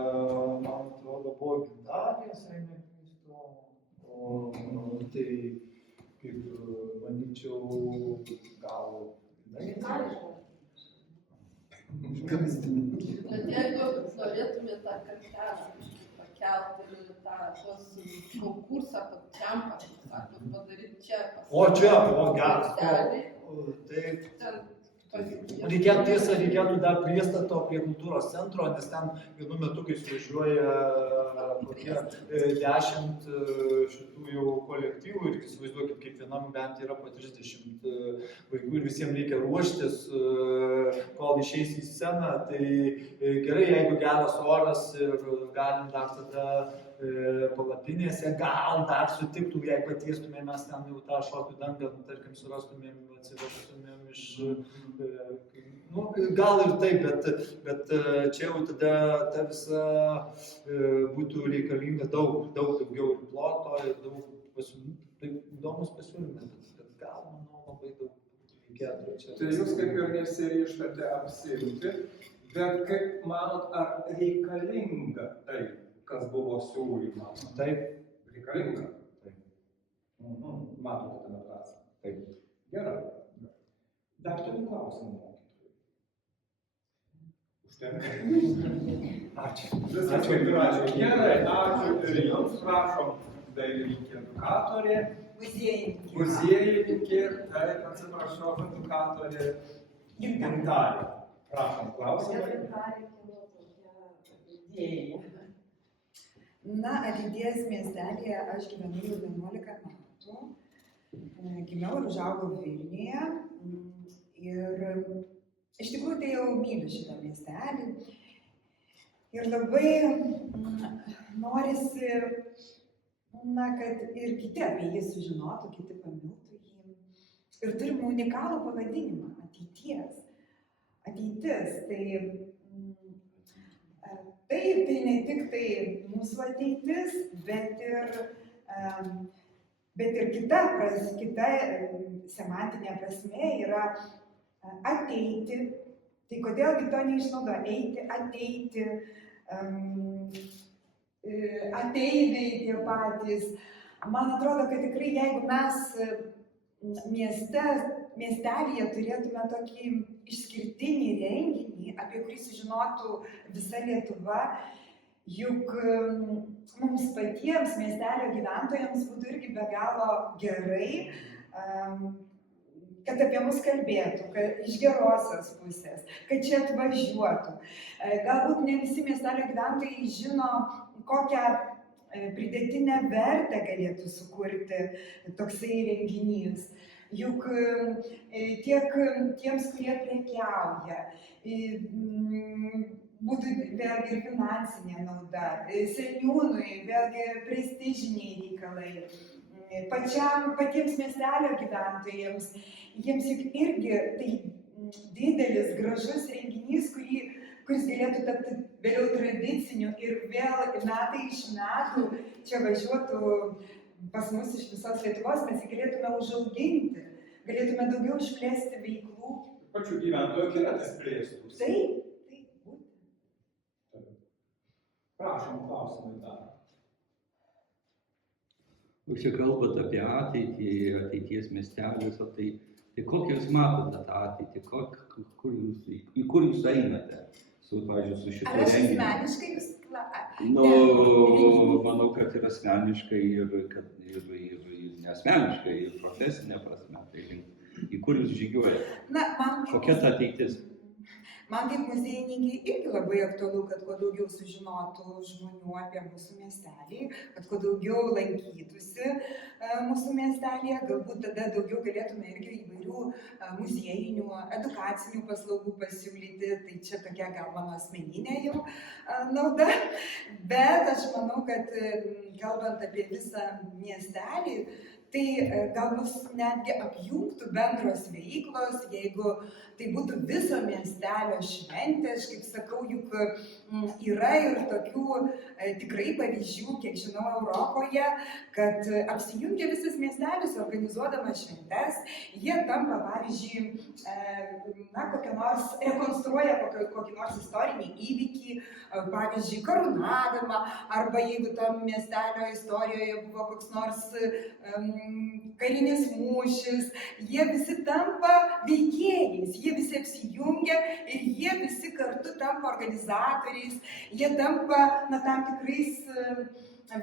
man atrodo, buvo Gintarės, jei neklystu. Tai, kaip manyčiau, gal... Bet jeigu norėtumėte tą kartelę pakelt ir tos konkursą pačiam, sakot, padaryti čia O čia, geras. Kartelį, Taip. ten Reikėtų dar priestato prie kultūros centro, nes ten vienu metu, kai suvažiuoja kokie 10 šitų jau kolektyvų ir įsivaizduokit, kiekvienam bent yra po 30 vaikų ir visiems reikia ruoštis, kol išeis į sceną, tai gerai, jeigu geras oras ir galim dar tada palapinėse, gal dar sutiktų, jei patiestumėm mes ten jau tą šokių dangą, tarkim, surastumėm, atsivežtumėm iš, nu, gal ir taip, bet čia jau tada ta visa būtų reikalinga daug daugiau ir ploto, ir daug pasiūlymų, tai įdomus pasiūlymas, bet gal, manau, labai daug reikėtų čia. Tai jūs kaip ir nesiryžtate apsiimti, bet kaip manot, ar reikalinga tai, kas buvo siūlyma? Taip. Reikalinga? Taip. Matote tame prasme? Taip. Gerai. Dar turiu klausimą mokytojui. Užtenka. Ačiū. Viskas kaip ir ačiū. Gerai, ačiū ir jums. Prašom, dailininkė edukatorė. Muziejininkė, taip, atsiprašau, edukatorė. Gintarė. Prašom, klausimai. Na, ateities miestelėje aš gyvenu jau 11 metų. Gimiau ir užaugau Vilniuje. Ir iš tikrųjų tai jau myliu šitą miestelį. Ir labai norisi, na, kad ir kiti apie jį sužinotų, kiti pamiltų jį. Ir turim unikalų pavadinimą – ateities. Ateitis, tai ne tik tai mūsų ateitis, bet ir kita semantinė prasme yra ateiti. Tai kodėlgi to neišnaudoja? Eiti, ateiti, ateiviai tie patys. Man atrodo, kad tikrai jeigu mes miestelyje turėtume tokį išskirtinį renginį, apie kurį sužinotų visa Lietuva, juk mums patiems miestelio gyventojams būtų irgi be galo gerai, kad apie mus kalbėtų, kad iš gerosios pusės, kad čia atvažiuotų. Galbūt ne visi miestelio gyventojai žino, kokią pridėtinę vertę galėtų sukurti toksai renginys. Juk tiek tiems, kurie prekiauja, būtų vėlgi ir finansinė nauda, seniūnui vėlgi prestižiniai reikalai, patiems miestelio gyventojams, jiems juk irgi tai didelis, gražus renginys, kuris galėtų tapti vėliau tradiciniu ir vėl metai iš metų čia važiuotų pas mus iš visos Lietuvos, mes jį galėtume užauginti, galėtume daugiau išplėsti veiklų. Pačių gyventojų kiratis plėstus. Taip, būtent. Prašom, klausimai dar. Jūs čia kalbat apie ateitį, ateities miestelius, tai kokią jūs matote tą ateitį, į kur jūs einate, pavyzdžiui, su šitu renginiu? Ar aš asmeniškai jūs Manau, kad ir asmeniškai, ir neasmeniškai, ir profesinė prasme. Tai į kur jūs žygiuojate? Kokia ta ateitis? Man kaip muziejininkai irgi labai aktualu, kad kuo daugiau sužinotų žmonių apie mūsų miestelį, kad kuo daugiau lankytųsi mūsų miestelėje, galbūt tada daugiau galėtume irgi įvairių muziejinių, edukacinių paslaugų pasiūlyti, tai čia tokia gal mano asmeninė jau nauda, bet aš manau, kad kalbant apie visą miestelį, tai gal mus netgi apjungtų bendros veiklos, jeigu tai būtų viso miestelio šventė. Aš kaip sakau, juk yra ir tokių tikrai pavyzdžių, kiek žinau, Europoje, kad apsijungia visas miestelis organizuodamas šventes, jie tampa, pavyzdžiui, rekonstruoja kokį nors istorinį įvykį, pavyzdžiui, karūnavimą, arba jeigu tam miestelio istorijoje buvo koks nors karinis mūšis, jie visi tampa veikėjais, jie visi apsijungia ir jie visi kartu tampa organizatoriais, jie tampa tam tikrais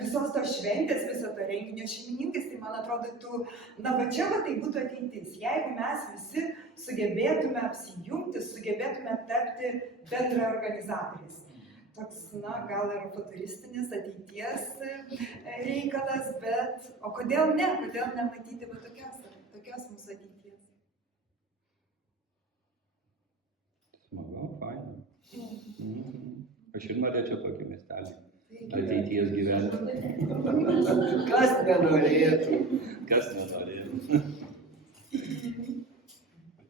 visos tos šventės, viso to renginio šeimininkais. Tai man atrodo, va čia va tai būtų ateitis. Jeigu mes visi sugebėtume apsijungti, sugebėtume tapti bendra organizatoriais. Toks, gal ir futuristinis ateities reikalas, bet o kodėl ne? Kodėl nematyti va tokios mūsų ateities? Smagu, faina. Aš ir norėčiau tokį miestelį. Ateities gyventi. Kas nenorėtų? Kas nenorėtų?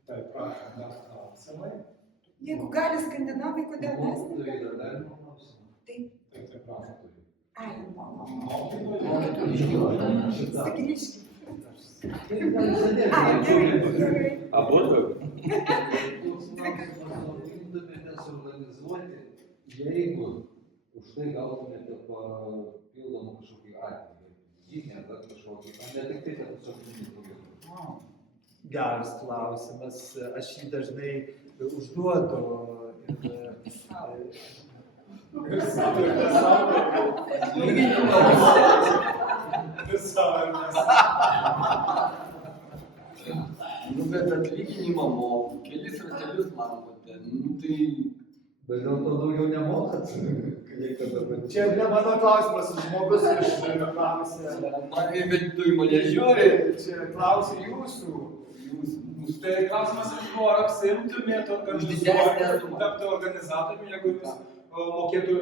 Tai prašom, dar klausimai. Jeigu gali skandinavai, kodėl mes? Taip. Tai prašom. Ai, Mokytojai. sakiniški. Ai, gerai. Abudu? Imtumėtės organizuoti, jeigu už tai gautumėte papildomą kažkokį atlygį, žinią ar kažkokį, o ne tik tai, kad tiesiog pinigų. Geras klausimas, aš jį dažnai užduodu Bet atlyginimą moku, kelis ratelius lankote, tai... Bet dėl to daugiau nemokat. Čia ne mano klausimas, žmogus klausė. Man kaip tu į mane žiūri. Čia klausė jūsų. Tai klausimas, ar apsiimtumėt organizuoti, tapti organizatoriumi, jeigu jūs mokėtų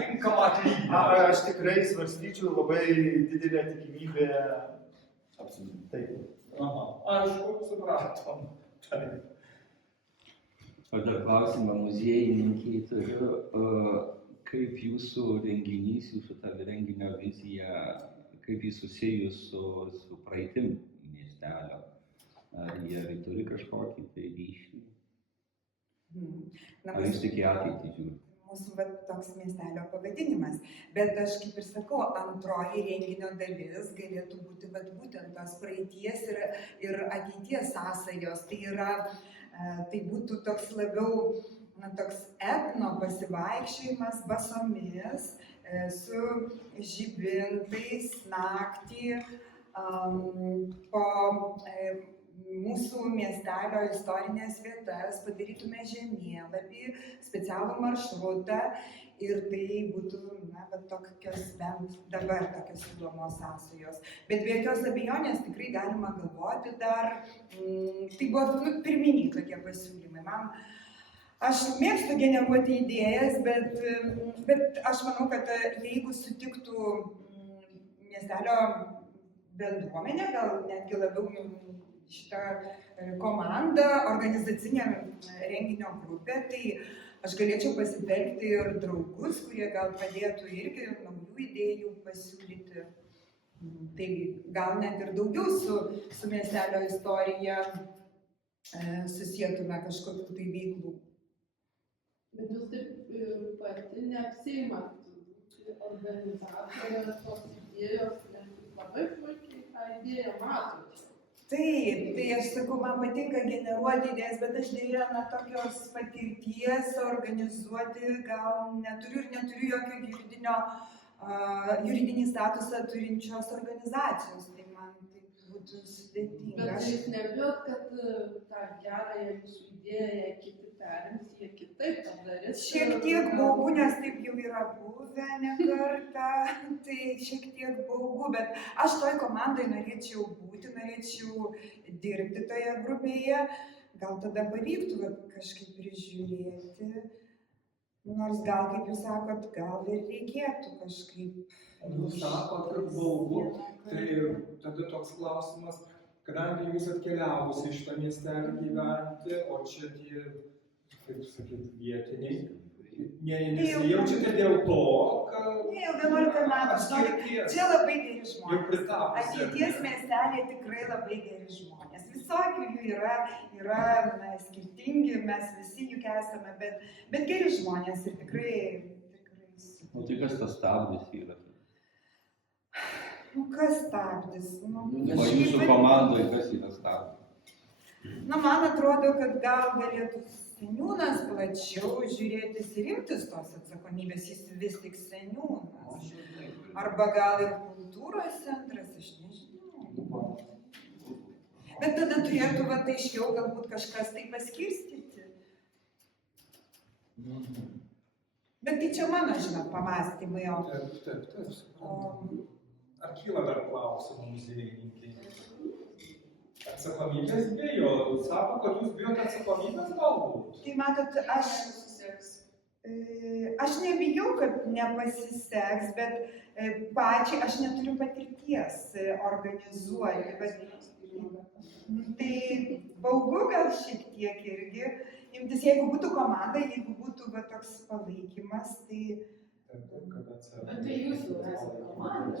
tinkamą atlyginimą? Aš tikrai svarstyčiau, labai didelė tikimybė. Taip. Aha, aišku, supratom. Taip. Aš dar klausimą muziejininkiai turiu, kaip jūsų renginys, jūsų ta renginio vizija, kaip jis susijus su praeitim miestelio? Ar jie turi kažkokį tai ryšį? Ar jūs tik į ateitį žiūrite? Mūsų toks miestelio pavadinimas. Bet aš kaip ir sakau, antroji renginio dalis galėtų būti būtent tos praeities ir ateities sąsajos. Tai būtų toks labiau toks etno pasivaikščiojimas basomis, su žibintais naktį po mūsų miestelio istorinės vietas, padarytume žemėlapį, specialų maršrutą ir tai būtų, tokios bent dabar tokios įdomos sąsajos. Bet be jokios abejonės tikrai galima galvoti dar, tai buvo pirminiai tokie pasiūlymai. Aš mėgstu generuoti idėjas, bet aš manau, kad jeigu sutiktų miestelio bendruomenė, gal netgi labiau šitą komandą, organizacinę renginio grupę, tai aš galėčiau pasitelkti ir draugus, kurie gal padėtų irgi naujų idėjų pasiūlyti. Tai gal net ir daugiau su miestelio istorija susietume kažkokiu tai veiklų. Bet jūs taip pati neapsiimat organizatorė tos idėjos, nes jūs labai puikiai tą idėją matote. Taip, tai aš sakau, man patinka generuoti idėjas, bet aš dėja tokios patirties organizuoti gal neturiu ir neturiu jokio juridinį statusą turinčios organizacijos, tai man tai būtų sudėtinga. Bet jūs nebijot, kad tą gerąją jūsų idėją kiti perims, jie kitaip padarys? Šiek tiek baugu, nes taip jau yra buvę ne kartą, tai šiek tiek baugu, bet aš toj komandai norėčiau būti, norėčiau dirbti toje grupėje, gal tada pavyktų kažkaip prižiūrėti, nors gal, kaip jūs sakot, gal ir reikėtų kažkaip. Jūs sakot, kad baugu, tai tada toks klausimas, kadangi jūs atkeliavusi iš tą miestelį gyventi, o čia tie, kaip sakyti, vietiniai, Nesijaučiate dėl to, kad... Ne, jau 11 metų, žinokit, atskirties čia labai geri jau žmonės. pritapusi. Ateities miestelė tikrai labai geri žmonės. Visokių jų yra na, skirtingi, mes visi juk esame, bet geri žmonės ir tikrai. O tai kas tas stabdis yra? Nu, kas stabdis? Nu, O jūsų komandoje kas yra stabdis? Na, man atrodo, kad gal galėtų seniūnas plačiau žiūrėtis ir imtis tos atsakomybės, jis vis tik seniūnas. Arba gal ir kultūros centras, aš nežinau. Bet tada turėtų va aiškiau galbūt kažkas tai paskirstyti. Bet tai čia mano, žinot, pamąstymai. Taip. Ar kyla dar klausimų muziejininkai? Atsakomybės bijo. Sako, kad jūs bijote atsakomybės galbūt. Tai matot, aš nebijau, kad nepasiseks, bet pačiai aš neturiu patirties organizuoti. Tai baugu gal šiek tiek irgi imtis, jeigu būtų komanda, jeigu būtų va, toks palaikymas, tai... Bet tai jūsų komanda,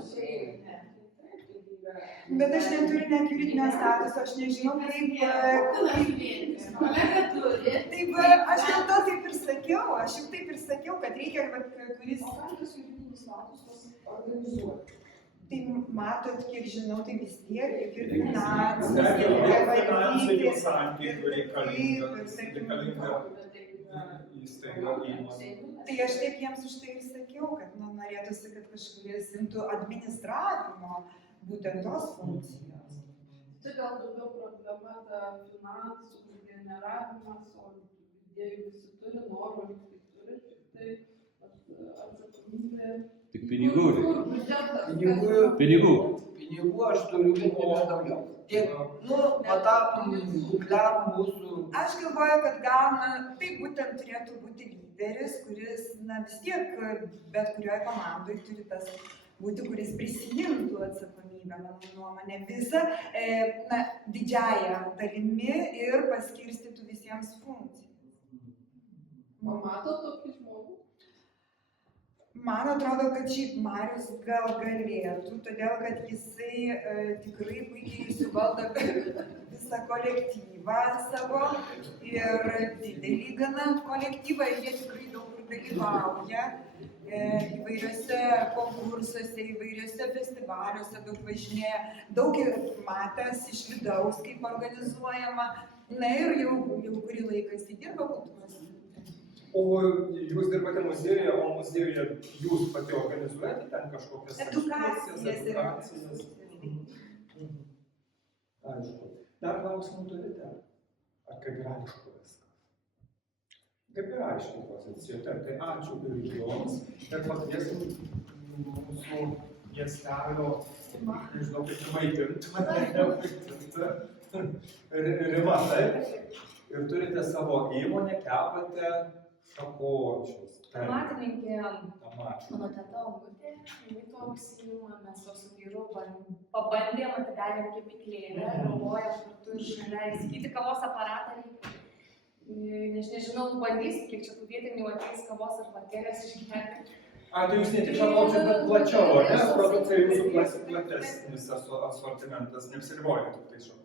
Bet aš neturiu net juridinio statuso, aš nežinau, kaip... Kolega turi. Taip, aš dėl to taip ir sakiau, kad reikia, kuris... O ką tas juridinis statusas organizuoti? Tai matot, kiek žinau, tai vis tiek ir Finansinių santykių reikalinga įstaiga įmonė. Tai aš taip jiems už tai ir sakiau, kad norėtųsi, kad kažkuris imtų administravimo būtent tos funkcijos. Tai gal daugiau problema ta finansų generavimas, o idėjų visi turi, norų visi turi, tai atsakomybė. Tik pinigų. Pinigų aš turiu, bet daugiau. Tiek, patam kukliam mūsų. Aš galvoju, kad gal, tai būtent turėtų būti lyderis, kuris, vis tiek, bet kurioje komandoje turi tas būti, kuris prisijimtų atsakomybę, mano nuomonė, visą didžiąją dalimi ir paskirstytų visiems funkcijas. Mato tokį žmogų? Man atrodo, kad šiaip Marius gal galėtų, todėl kad jisai tikrai puikiai suvaldo visą kolektyvą savo ir didelį gana kolektyvą ir jie tikrai daug kur dalyvauja įvairiuose konkursuose, įvairiuose festivaliuose daug važinėja, daug ir matęs iš vidaus, kaip organizuojama, ir jau kurį laiką jisai dirba kultūros. O jūs dirbate muziejuje, o muziejuje jūs pati organizuojate ten kažkokias edukacijas? Aišku. Dar klausimų turite? Ar kaip ir aišku viskas? Kaip ir aišku pozicija. Tai ačiū ir jums. Ir pakviesim mūsų miestelio, nežinau, kaip maitinti. Rima, taip? Ir turite savo įmonę, kepate šakočius. Amatininkė, mano teta Augutė, jinai to užsiima, mes to su vyru pabandėm, atidarėm kepyklėlę, galvojam kartu ir šalia įsigyti kavos aparatą. Nežinau, bandysim, kiek čia tų vietinių ateis kavos ar bakterijos išgerti. Tai jūs ne tik šakočius, bet plačiau, ne? Produkcija jūsų platesnis asortimentas, neapsiriboja tik tai šakočius.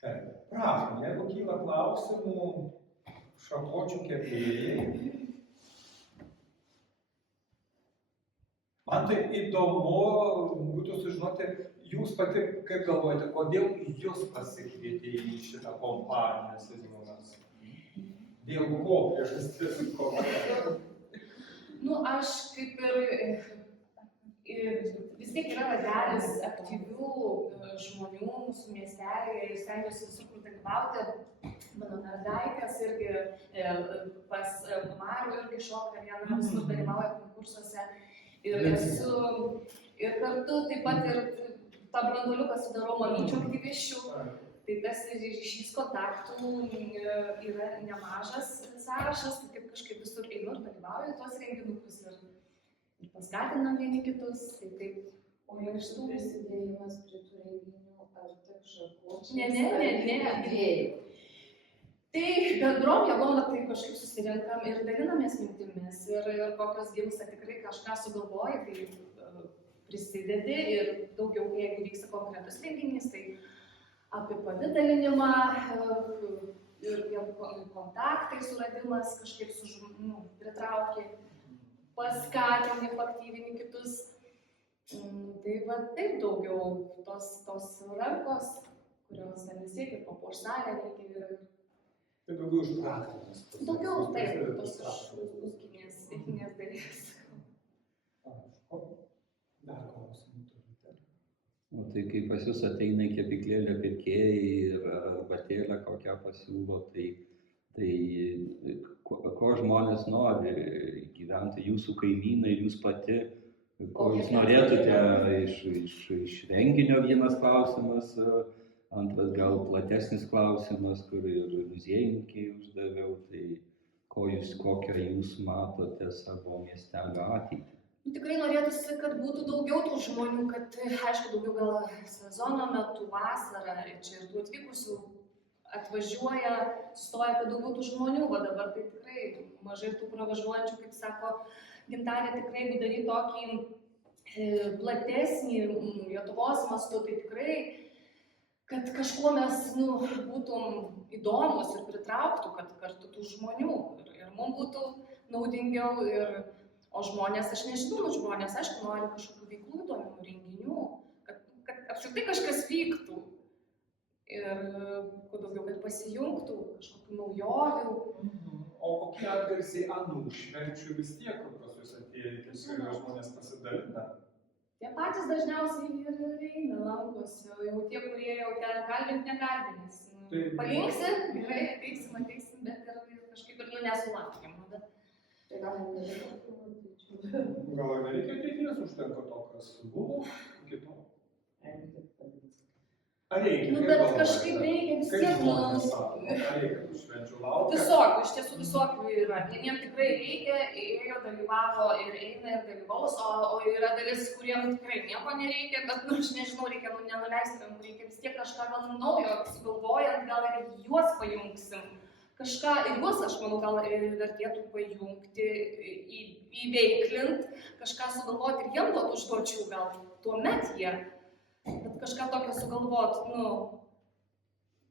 Taip, prašom, jeigu kyla klausimų šakočių kepėjai. Man tai įdomu būtų sužinoti, jūs pati kaip galvojate, kodėl jūs pasikvietė į šitą kompaniją Sezmonas? Dėl ko priežastis kompaniją? Aš kaip ir vis tiek yra ratelis aktyvių žmonių mūsų miestelėje ir stengiuosi visur kur dalyvauti. Mano mergaitės irgi pas Marių irgi šoka vieną, visur dalyvauja konkursuose. Ir kartu taip pat ir tą branduoliuką sudarau mamyčių aktyvisčių. Tai tas ryšys kontaktų yra nemažas sąrašas, tai kaip kažkaip visur einu ir dalyvauju tuos renginukus ir paskatinam vieni kitus. Tai taip. O ir iš tų prisidėjimas prie tų renginių ar tik šakočiais? Ne. Tai bendrom jėgom tai kažkaip susirinkam ir dalinamės mintimis ir kokios gimsta tikrai kažką sugalvoji, tai prisidedi ir daugiau, jeigu vyksta konkretus renginys, tai apie pavidalinimą ir kontaktai suradimas kažkaip pritraukia, paskatini, aktyvini kitus. Tai va taip daugiau tos rankos, kurios ten vis tiek ir papuoš salę reikia ir... Tai daugiau už praktinės. Daugiau taip, tos techninės dalies. Dar klausimų turite? O tai kai pas jūs ateina į kepyklėlę pirkėjai ir arbatėlę kokią pasiūlo, tai ko žmonės nori gyventi, jūsų kaimynai, jūs pati, ko jūs norėtumėte iš renginio, vienas klausimas, antras gal platesnis klausimas, kur ir muziejininkai uždaviau, tai kokią jūs matote savo miestelio ateitį? Tikrai norėtųsi, kad būtų daugiau tų žmonių, kad, aišku, daugiau gal sezono metu, vasarą, čia ir tų atvykusių atvažiuoja, sustoja, kad daugiau tų žmonių, o dabar tai tikrai mažai tų pravažiuojančių, kaip sako Gintarė, tikrai jeigu daryti tokį platesnį Lietuvos mastu, tai tikrai, kad kažkuo mes būtum įdomus ir pritrauktų, kad kartu tų žmonių ir mums būtų naudingiau, o žmonės, aš nežinau, žmonės, aišku, nori kažkokių veiklų, įdomių renginių, kad apskritai kažkas vyktų ir kuo daugiau, kad pasijungtų kažkokių naujovių. O kokie atgarsiai anų švenčių vis tiek, pas jūs atėjo, kaip žmonės pasidalina? Tie patys dažniausiai ir eina, lankosi, jau tie, kurie jau ten nekalbinės. Palinksi, gerai, ateisim, bet ir kažkaip ir nesulaukėm. Tai gal nereikia. Gal nereikia ateities, užtenka to, kas buvo, kito? Ar reikia? Bet kažkaip reikia vis tiek. Kaip žmonės sako, ar reikia tų švenčių laukia? Visokių, iš tiesų visokių yra. Vieniems tikrai reikia, ėjo, dalyvavo ir eina ir dalyvaus, o yra dalis, kuriems tikrai nieko nereikia, bet, aš nežinau, reikia nenuleisti, reikia vis tiek kažką gal naujo sugalvojant, gal ir juos pajungsim. Kažką ir juos, aš manau, gal vertėtų pajungti, įveiklint, kažką sugalvoti ir jiem duot užduočių, gal tuomet jie, bet kažką tokio sugalvot,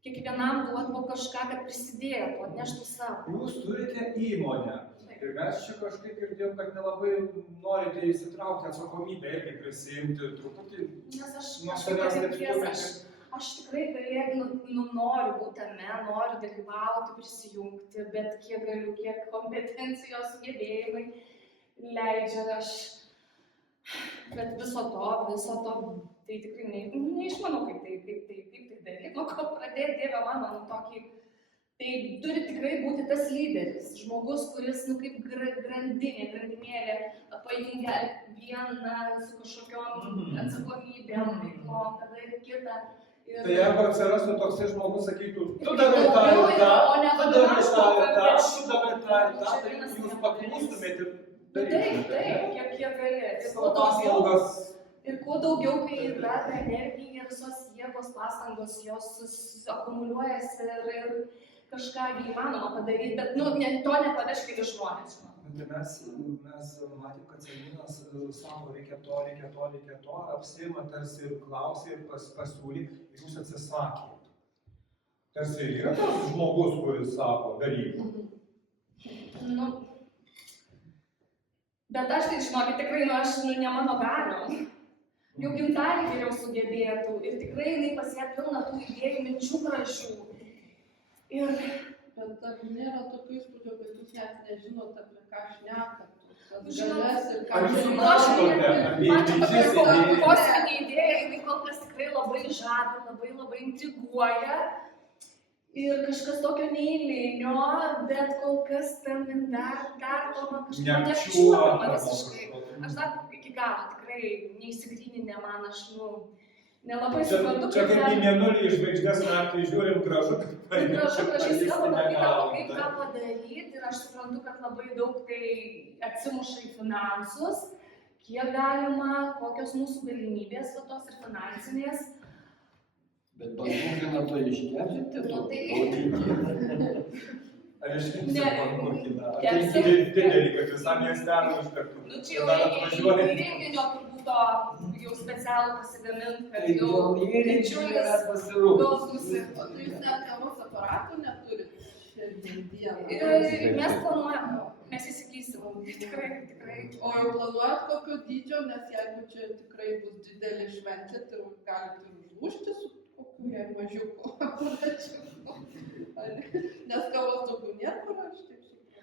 kiekvienam duot po kažką, kad prisidėtų, atneštų savo. Jūs turite įmonę ir mes čia kažkaip girdėjom, kad nelabai norite įsitraukti atsakomybę irgi prisiimti truputį. Nes aš nuo savęs taip stumėte. Aš tikrai noriu būti tame, noriu dalyvauti, prisijungti, bet kiek galiu, kiek kompetencijos, sugebėjimai leidžia aš. Bet viso to, tai tikrai neišmanau, kaip tai daryti, nuo ko pradėti, Dieve mano, tokį. Tai turi tikrai būti tas lyderis, žmogus, kuris, kaip grandinėlė, pajungia vieną su kažkokiom atsakomybėm, veiklom, tada ir kitą. Tai jeigu atsirastų toksai žmogus, sakytų, tu darai tą ir tą, tu darai tą, tai jūs paklūstumėte ir darysite. Taip, kiek gali. Ir kuo daugiau, kai yra ta energija, visos jėgos, pastangos, jos akumuliuojasi ir kažką įmanoma padaryti, bet to nepaveš kaip žmonės. Mes matėm, kad Salinas sako, reikia to, apsima tarsi ir klausė ir pasiūlė, ir jūs atsisakėte. Tarsi yra tas žmogus, kuris sako, daryk. Bet aš tai žinokit, tikrai, aš ne mano galiom. Jau Gintarė geriau sugebėtų ir tikrai jinai pas ją pilna tų idėjų, minčių gražių. Bet ar nėra tokių įspūdžių, kad jūs net nežinot, apie ką šnekat? Ar jūs matote apie mintis idėją? Kosminė idėja, jinai kol kas tikrai labai žavi, labai intriguoja. Ir kažkas tokio neįlinio, bet kol kas ten dar to man kažkaip neapčiuopama visiškai. Aš dar iki galo tikrai neįsigryninę man, aš nelabai suprantu, Čia kaip į mėnulį iš žvaigždės naktį žiūrim gražu, gražiai skamba, kaip ką padaryti ir aš suprantu, kad labai daug tai atsimuša į finansus, kiek galima, kokios mūsų galimybės tos ir finansinės. Bet bankukiną to iškepsite, Nu, tai- Ar išlipsi Ne, bankukiną? Ar kepsim. tai didelį, kad visam miesteliui užtektų? Nu, čia jau Dar reikia atvažiuoji. įrenginio turbūt to jau specialų pasigamint, kad Tai jau dėl įrenginio didžiulis pasirūpinti. gaususi. O tai jūs net kavos aparatų neturit šiandien dieną? Mes planuojam, mes įsigysim, tikrai. O jau planuojat kokio dydžio, nes jeigu čia tikrai bus didelė šventė, tai galite ir užlūžti su kokiu jai mažiuku aparačiuku. Nes kavos daugiau niekur, aš taip suprantu.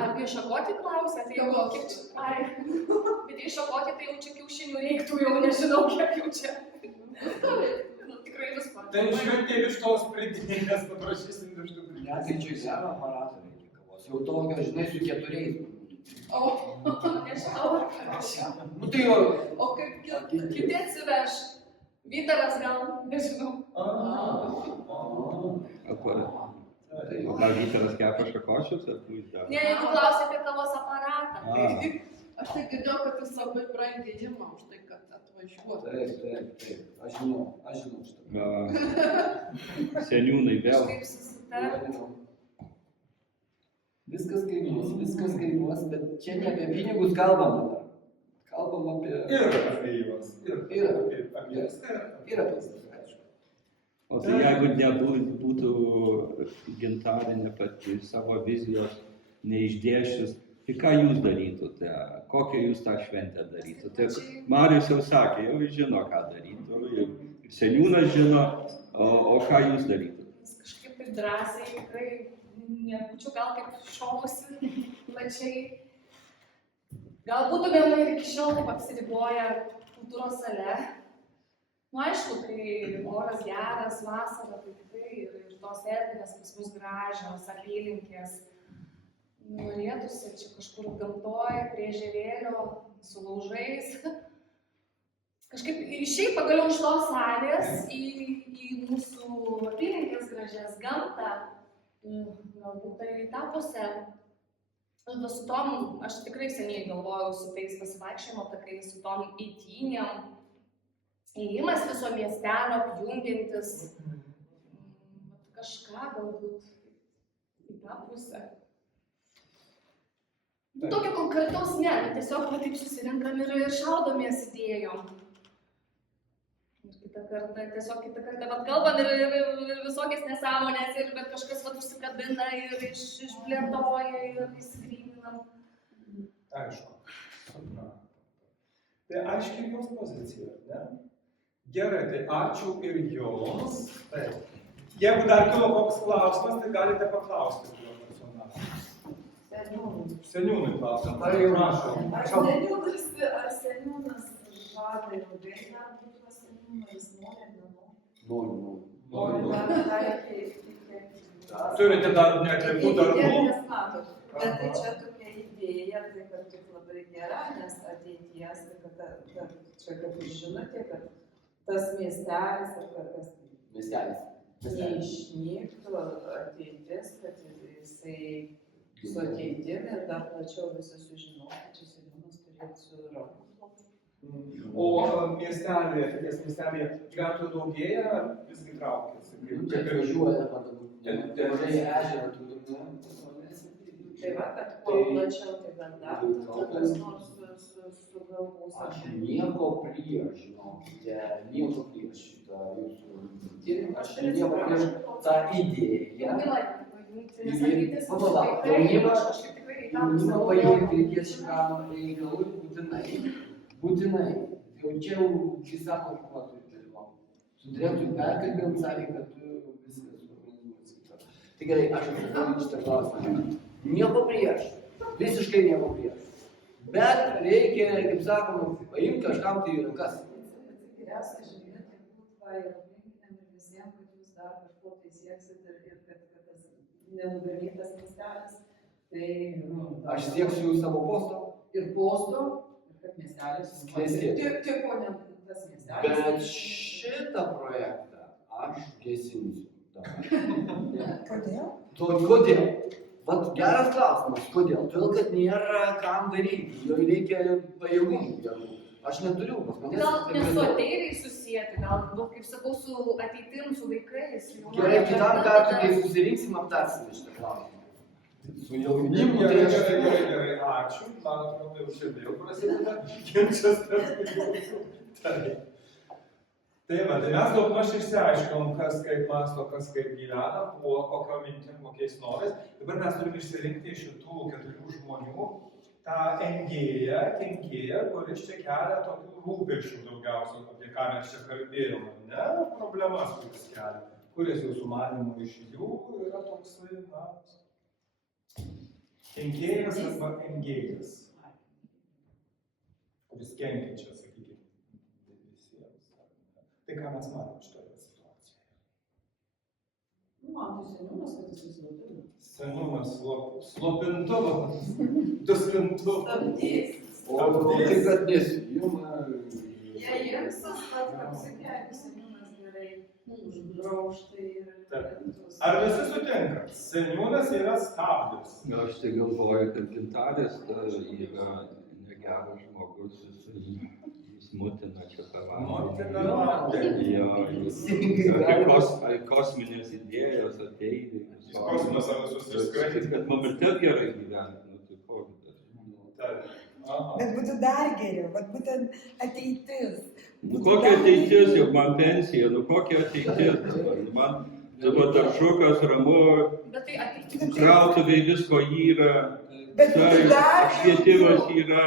Apie šakotį klausėt, tai jau Kavos. kiek čia. Ai, bet jei šakotį, tai jau čia kiaušinių reiktų, jau nežinau, kiek jau čia. Nu, tikrai visko. Tai žiūrėk, iš tos pridėties paprašysim vištų Ne, tai čia gerą aparatą reikia kavos. Jau tokio, žinai, su 4. O, Nežinau, ar ką. Nu tai jau. o kaip kiti? Kiti atsiveš. Vytaras gal, nežinau. O gal Vytaras kepa šakočius, ar tu dar? Ne, jeigu klausia apie kavos aparatą. Tai Aš tai girdėjau, kad jis labai brangiai ima už tai, kad atvažiuotų. Taip. Aš žinau šitą. Seniūnai vėl. kažkaip susitarti. Viskas kainuos, bet čia ne apie pinigus kalbam dabar. Kalbam apie... Ir apie juos. Ir apie juos. Ir apie viską, aišku. O tai jeigu nebūtų Gintarė pati savo vizijos neišdėščius, tai ką jūs darytumėte? Kokią jūs tą šventę darytumėte? Tai Marius jau sakė, jau jis žino, ką darytų, ir seniūnas žino, o ką jūs darytumėte? Kažkaip taip drąsiai, tikrai nebūčiau gal kaip šovusi plačiai. Gal būtumėm ir iki šiol taip apsiriboję kultūros sale. Nu, aišku, kai oras geras, vasara, tai tikrai ir tos erdvės pas mus gražios, apylinkės. Norėtųsi čia kažkur gamtoje, prie ežerėlio, su laužais. Kažkaip išėjai pagaliau iš tos salės į mūsų apylinkės gražias gamtą. Galbūt tai į tą pusę. Su tom, aš tikrai seniai galvojau su tais pasivaikščiojimo takais, su tom eitynėm. Įėjimas viso miestelio, apjungiantis. Kažką galbūt į tą pusę. Tokio konkretaus ne, tiesiog taip susirinkam ir šaudomės idėjom. Ir kitą kartą vat kalbam ir visokias nesąmonės, ir bet kažkas vat užsikabina ir išplėtoja ir įsigryninam. Aišku. Tai aiškiai jos pozicija, ne? Gerai, tai ačiū ir jums. Taip. Jeigu dar kilo koks klausimas, tai galite paklausti. Seniūnui klausimas. Ar jau prašom. Ar seniūnas žada ilgai dar būti pas seniūną, jis nori, nenori? Noriu. Turite dar neatliktų darbų? Nes matot, bet tai čia tokia idėja, tai kad tik labai gera, nes ateities, kad čia kaip jūs žinote, kad tas miestelis ar kas neišnyktų ateitis, kad jisai su ateitim ir dar plačiau visi sužinotų, čia seniūnas turėtų su rankų. O miestelėje, Fidės miestelėje gyventojų daugėja, ar visgi traukiasi? Čia važiuoja dabar. Mažai ežerą turim. Tai va, kad kuo plačiau tai bendravimą, kas nors sugalvos. Aš nieko prieš, žinokite, nieko prieš šitą jūsų mintį. Aš nieko prieš tą idėją. Jaunimą paimti reikės šitam reikalui būtinai. Jau čia jau visą mokyklą turi dalyvauti. Su direktoriumi perkalbėjom, sakė, kad tu viskas organizuosi. Tai gerai, aš atsakysiu šitą klausimą. Nieko prieš, visiškai nieko prieš. Bet reikia, kaip sakoma, paimti kažkam tai rankas. Tikriausiai žiūrėti, būtų ir aplinkiniam ir visiems, kad jūs dar kažko tai sieksit ir kad tas nenudarytas miestelis. Tai Aš sieksiu savo posto. ir posto, ir kad miestelis Klestėtų. Tik ko ne tas miestelis. Bet šitą projektą aš gesinsiu dabar. Kodėl? Kodėl? Vat geras klausimas, kodėl? Todėl, kad nėra kam daryti, jo reikia pajėgumų gerų. Aš neturiu, pas manęs. Gal ne su ateiviais susijęti, gal, nu, kaip sakau, su ateitim, su vaikais. Gerai, kitam kartui, kai susirinksim, aptarsime šitą klausimą. Su jaunimu, tai aš... Gerai, ačiū. Man atrodo, jau čia vėl prasideda ginčas tarp jūsų. Tai va, tai mes daugmaž išsiaiškinom, kas kaip mąsto, kas kaip gyvena, kokio mintim, kokiais norais. Dabar mes turime išsirinkti iš šitų 4 žmonių tą engėją, kenkėją, kuris čia kelia tokių rūpesčių daugiausiai, apie ką mes čia kalbėjome, ne problemas, kuris kelia. Kuris jūsų manimų iš jų yra toksai, na, kenkėjas arba engėjas, kuris kenkia čia, sakykime, visiems. Tai ką mes matom šitoje situacijoje? Man tai seniūnas, kad jis vis dėlto. Seniūnas slopintuvas, duslintuvas. Stabdys. O tai kad nesijuma... Jie jiems tas pats apsikeikia, seniūnas gerai užgraužtai ir... Ar visi sutinka? Seniūnas yra stabdis. Aš tai galvoju, kad Gintarės yra negeras žmogus, jis mutina čia per vandenį. Jo, kosminės idėjos ateiviai. Kosmosą visus išskraidyti. Kad mum ir taip gerai gyventi, nu tai kokiu. Bet būtų dar geriau, bet būtent ateitis. Nu kokia ateitis, jau man pensija, nu kokia ateitis. Man dabar taršukas, ramu, Bet tai ateitis. krautuvėj visko yra, Bet būtų dar švietimas yra.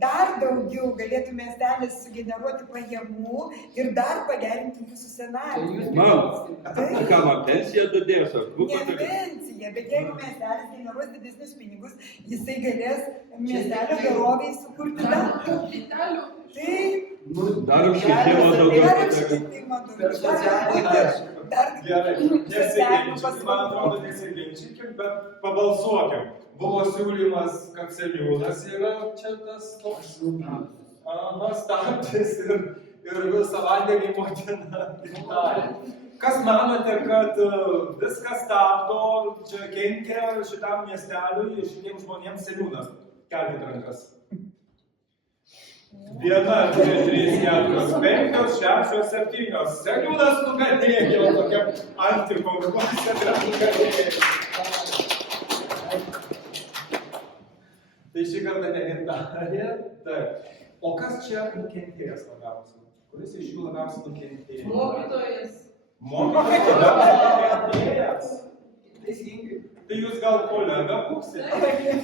Dar daugiau galėtų miestelis sugeneruoti pajamų ir dar pagerinti jūsų scenarijų. Man, tai ką man pensiją dadės, ar Ne pensija, bet jeigu miestelis generuos didesnius pinigus, jisai galės miestelio geroviai sukurti dar. Vitalių. Taip, dar apšvietimo daugiau dar padarė. apšvietimą Per socialinį Gerai, nesiginčykim, man atrodo, nesiginčykim, bet pabalsuokim. Buvo siūlymas, kad seniūnas yra čia tas toks stabdis ir visą vandenį motina Gintarė. Kas manote, kad viskas stabdo, čia kenkia šitam miesteliui, šitiems žmonėms seniūnas? Kelkit rankas. 1, 2, 3, 4, 5, 6, 7. Seniūnas nugadėjo, tokia antikonkursė nugadėjo. Tai šį kartą ne Gintarė. Taip. O kas čia nukentėjęs labiausiai? Kuris iš jų labiausiai nukentėjęs? Mokytojas. Mokytojas nukentėjęs. Teisingai. Tai jūs gal kolega būsite?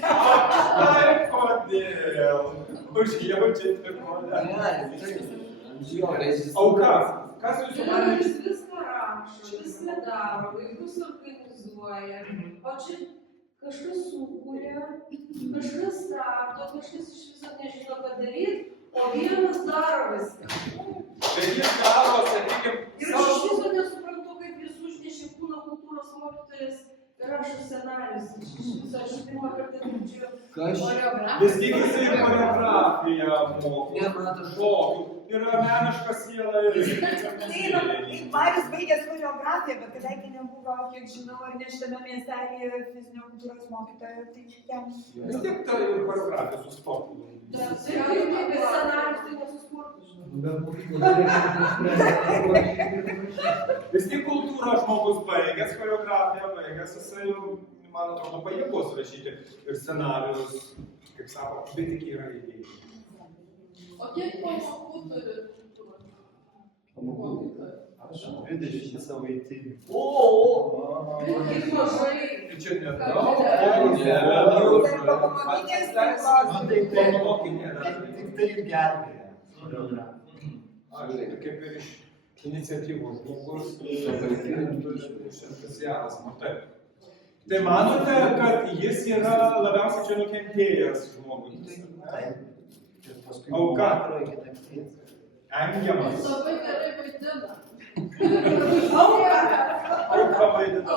Ai, kodėl? Užjaučiate kolegą. Auka. Kas jūsų manimi? Jis viską rašo, viską daro, vaikus organizuoja. O čia kažkas sukūrė, kažkas stabdo, kažkas iš viso nežino, ką daryti, o vienas daro viską. Bet jis daro, sakykime, Ir aš iš viso nesuprantu, kaip jis užnešė kūno kultūros mokytojas ir rašo scenarijus. Iš viso aš pirmą kartą girdžiu choreografiją. vis tik jisai choreografiją moko, Ne, matas. šokių, yra meniška siela ir... Marius baigęs choreografiją, bet kadangi nebuvo, kiek žinau, ar ne šitame miestelėje fizinio kultūros mokytojo, tai jam... Vis tiek tai ir choreografija su sportu. Tai apie scenarijus tai nesusportu, žinau. Vis tik kultūros žmogus baigęs choreografiją, baigęs jisai, man atrodo, pajėgos rašyti ir scenarijus, kaip sako, bet tik yra idėja. O kiek pamokų turi kultūros? Mokytojas. Aš 20 savaitinių. Kaip mažai. Tai čia Ką nedaug. Tik tai gelbėja. Aš tai kaip ir iš iniciatyvos žmogus, iš entuziazmo. Tai manote, kad jis yra labiausiai čia nukentėjęs žmogus? Auka. Engiamas. Jis labai gerai vaidina. Auka vaidina.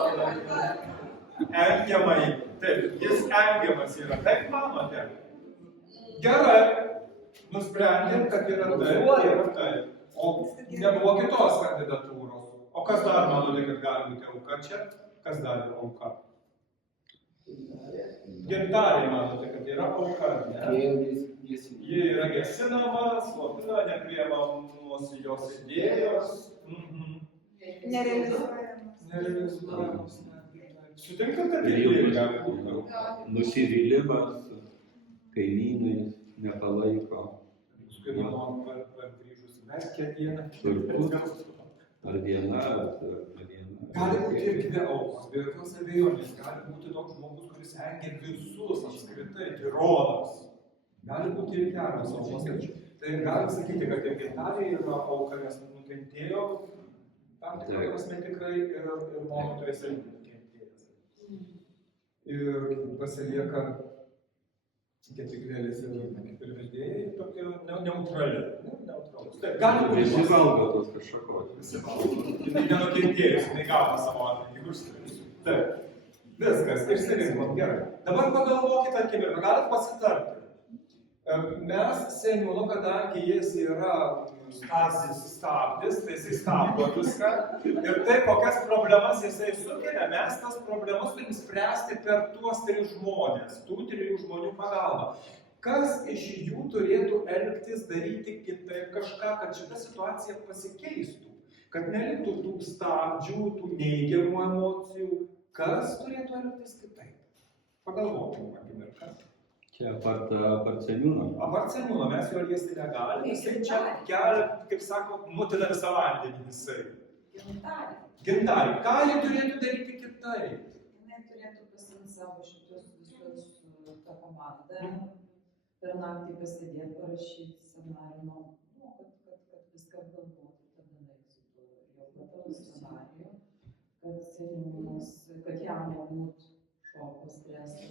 Engiamai. Taip, jis engiamas yra. Taip manote? Gerai. Nusprendėm, kad yra taip ir taip. O nebuvo kitos kandidatūros. O kas dar manote, kad gali būti auka čia? Kas dar yra auka? Gintarė manote, kad yra auka, ne? Ji yra gesinama, slopina, nepriemamos jos idėjos. Nerealizuojamas. Nerealizuojamos. Sutinkate, Ir tai jau irgi gali būti. nusivylimas, kaimynai nepalaiko. Paskui namo grįžus verkia dieną. Turbūt. Ar viena, ar viena. Gali būti ir dvi aukos, be jokios abejonės. Gali būti toks žmogus, kuris engia visus apskritai, tironas. Gali būti ir kelios aukos. Tai galim sakyti, kad ir Gintarė yra auka, nes nukentėjo tam tikrą prasme tikrai ir mokytojas irgi nukentėjęs. Ir pasilieka kepyklėlės ir kaip ir vedėjai, tokia neutrali. Gali būti Visi valgo tos kažkokos. Visi valgo. Jinai nenukentėjus, jinai gauna savo atlygį užsienį. Taip. Viskas, išsirinkom, gerai. Dabar pagalvokite akimirką, galit pasitarti. Mes seniūnu, kadangi jis yra stabdis, tai jisai stabdo viską. Ir tai, kokias problemas jisai sukelia, mes tas problemas turim spręsti per tuos 3 žmonės, tų 3 žmonių pagalba. Kas iš jų turėtų elgtis, daryti kitaip kažką, kad šita situacija pasikeistų, kad neliktų tų stabdžių, tų neigiamų emocijų. Kas turėtų elgtis kitaip? Pagalvokime akimirką. Čia apart seniūno. Apart seniūno, mes jo liesti negalime. Jisai čia kelia, kaip sako, mutina visą vandenį visai. Gintarė, ką jie turėtų daryti kitaip? Jinai turėtų pasiimti savo šitus visus tą komandą, per naktį pasidėti, parašyti scenarijų, kad viską apgalvotų, tada daryti jo plataus scenarijų, kad seniūnas, kad jam nebūtų šoko, stresas.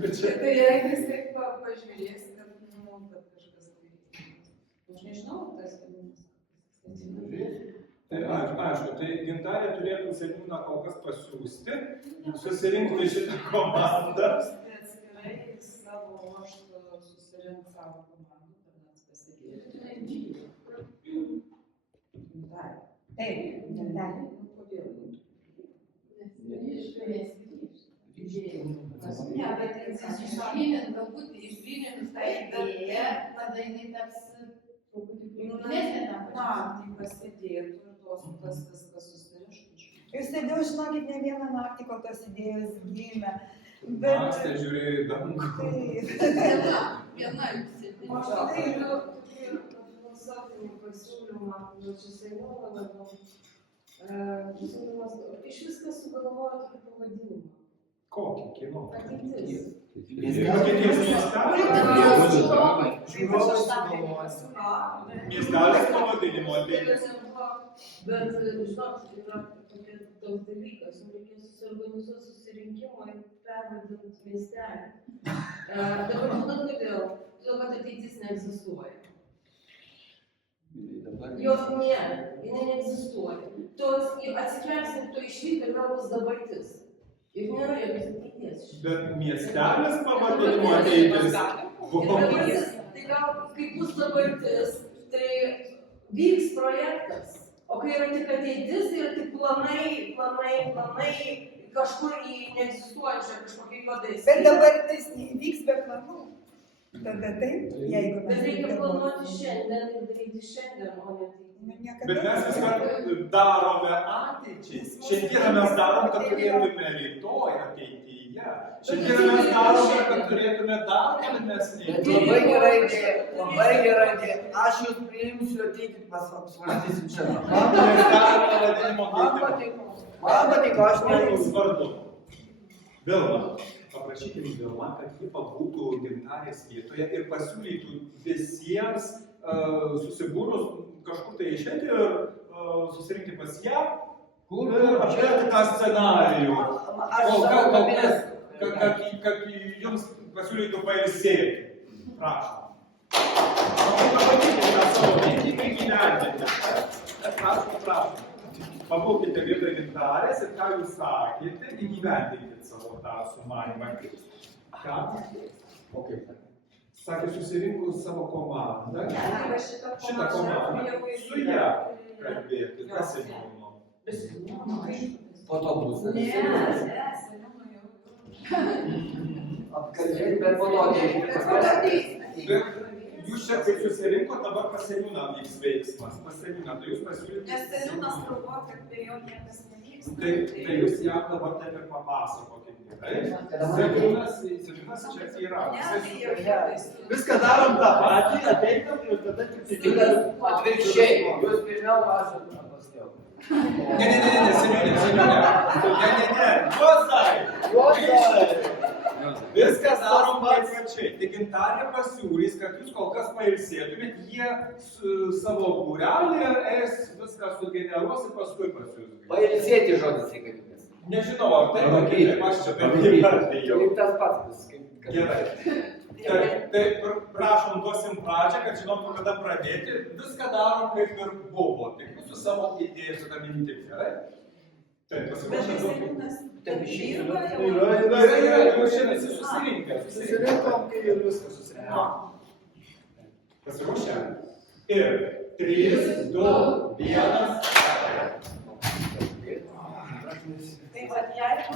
Tai jeigu jis taip pažiūrės, kad kažkas tai... Aš nežinau, tas seniūnas. Tai aišku, tai Gintarė turėtų seniūną kol kas pasiųsti, susirinkti šitą komandą. Atskirai savo ruožtu susirinkti savo komandą, tada pasidėti. Gintarė. Taip, Gintarė. Kodėl? Ne, bet išgrynint, galbūt išgrynint tą idėją, tada jinai taps truputį priimtinesnė tam pačiam. Naktį pasidėtų ir tas viskas susirištų. Ir sėdėjau, žinokit, ne vieną naktį, kol tos idėjos gimė. Mąstė, žiūrėjo į dangų. Viena juk sėdi. Aš turiu tokį filosofinį pasiūlymą, čia seniau labiau. Iš viską sugalvojo tokį pavadinimą. Kokį kino? Ateitis. Vokietijos miestelis pavadinimo ateitis. Bet, žinot, yra toks dalykas, reikės susiorganizuoti susirinkimą ir pervadinti miestelį. Dabar žinot kodėl? Todėl, kad ateitis neegzistuoja. Jos nėra, jinai neegzistuoja. Tos atsikelsim, to išvykti ir vėl bus dabartis. Ir nėra jokios ateities. Bet miestelis pavadinimo ateitis. Tai gal, kai bus dabartis, tai vyks projektas. O kai yra tik ateitis, tai yra tik planai, kažkur į neegzistuojančią kažkokį juodais. Bet dabartis neįvyks be planų. Tada taip, jeigu Bet reikia planuoti šiandien ir daryti šiandien, o ne tai. Bet mes viską darome ateičiai. Šiandieną mes darome, kad turėtume rytoj ateityje. Šiandieną mes darome, kad turėtume dar tolimesnį. Labai gerai idėja, labai gera idėja. Aš jūs priimsiu, ateikit pasvarstysim čia. Man patiko, aš Jums vardu. Vilma. Paprašykime Vilma, kad ji pabūtų Gintarės vietoje ir pasiūlytų visiems susibūrus kažkur tai išėti ir susirinkti pas ją ir aptarti tą scenarijų. Kad jums pasiūlytų pailsėti. Prašom. Pabūkite tą savo mintį ir įgyvendinti. Prašom. Pabūkite vietoje Gintarės ir ką jūs sakėte, įgyvendinkite savo tą sumanimą. Ką? Okay. Sakė, susirinkus savo komandą. Šitą komandą. Su ją kalbėti. Kas įdomu? po to bus. apkalbėti, bet po to Jūs čia, kai susirinkot, dabar pas seniūną vyks veiksmas. Pas seniūną, tai jūs pasiūlyti. Nes seniūnas galvoja, kad be jo niekas nevyksta. Tai jūs jam dabar taip ir papasakokit. Seniūnas čia yra. Viską darom tą patį, ateinam ir tada tik atvirkščiai, jūs pirmiau važiuot, o paskiau. Ne, seniūnė. Ne. Juozai! Viskas darom pačiai. Tai Gintarė pasiūlys, kad jūs kol kas pailsėtumėt, jie savo būrelį eis viską sugeneruos ir paskui pasiūlys. Pailsėti žodis reikalingas. Nežinau, ar tai kaip aš čia taip įvardėjau. Kaip tas pats bus. Gerai. Tai prašom duosim pradžią, kad žinotų, kada pradėti. Viską darom kaip ir buvo. Tik su savo idėjais, su tą mintim. Gerai? Taip, pasiruošę daug. Taip, išėjau. Yra, jūs čia visi susirinkę. Susirinkom ir viskas susirinkom. Pasiruošę. Ir 3, 2, 1. Tai va, jeigu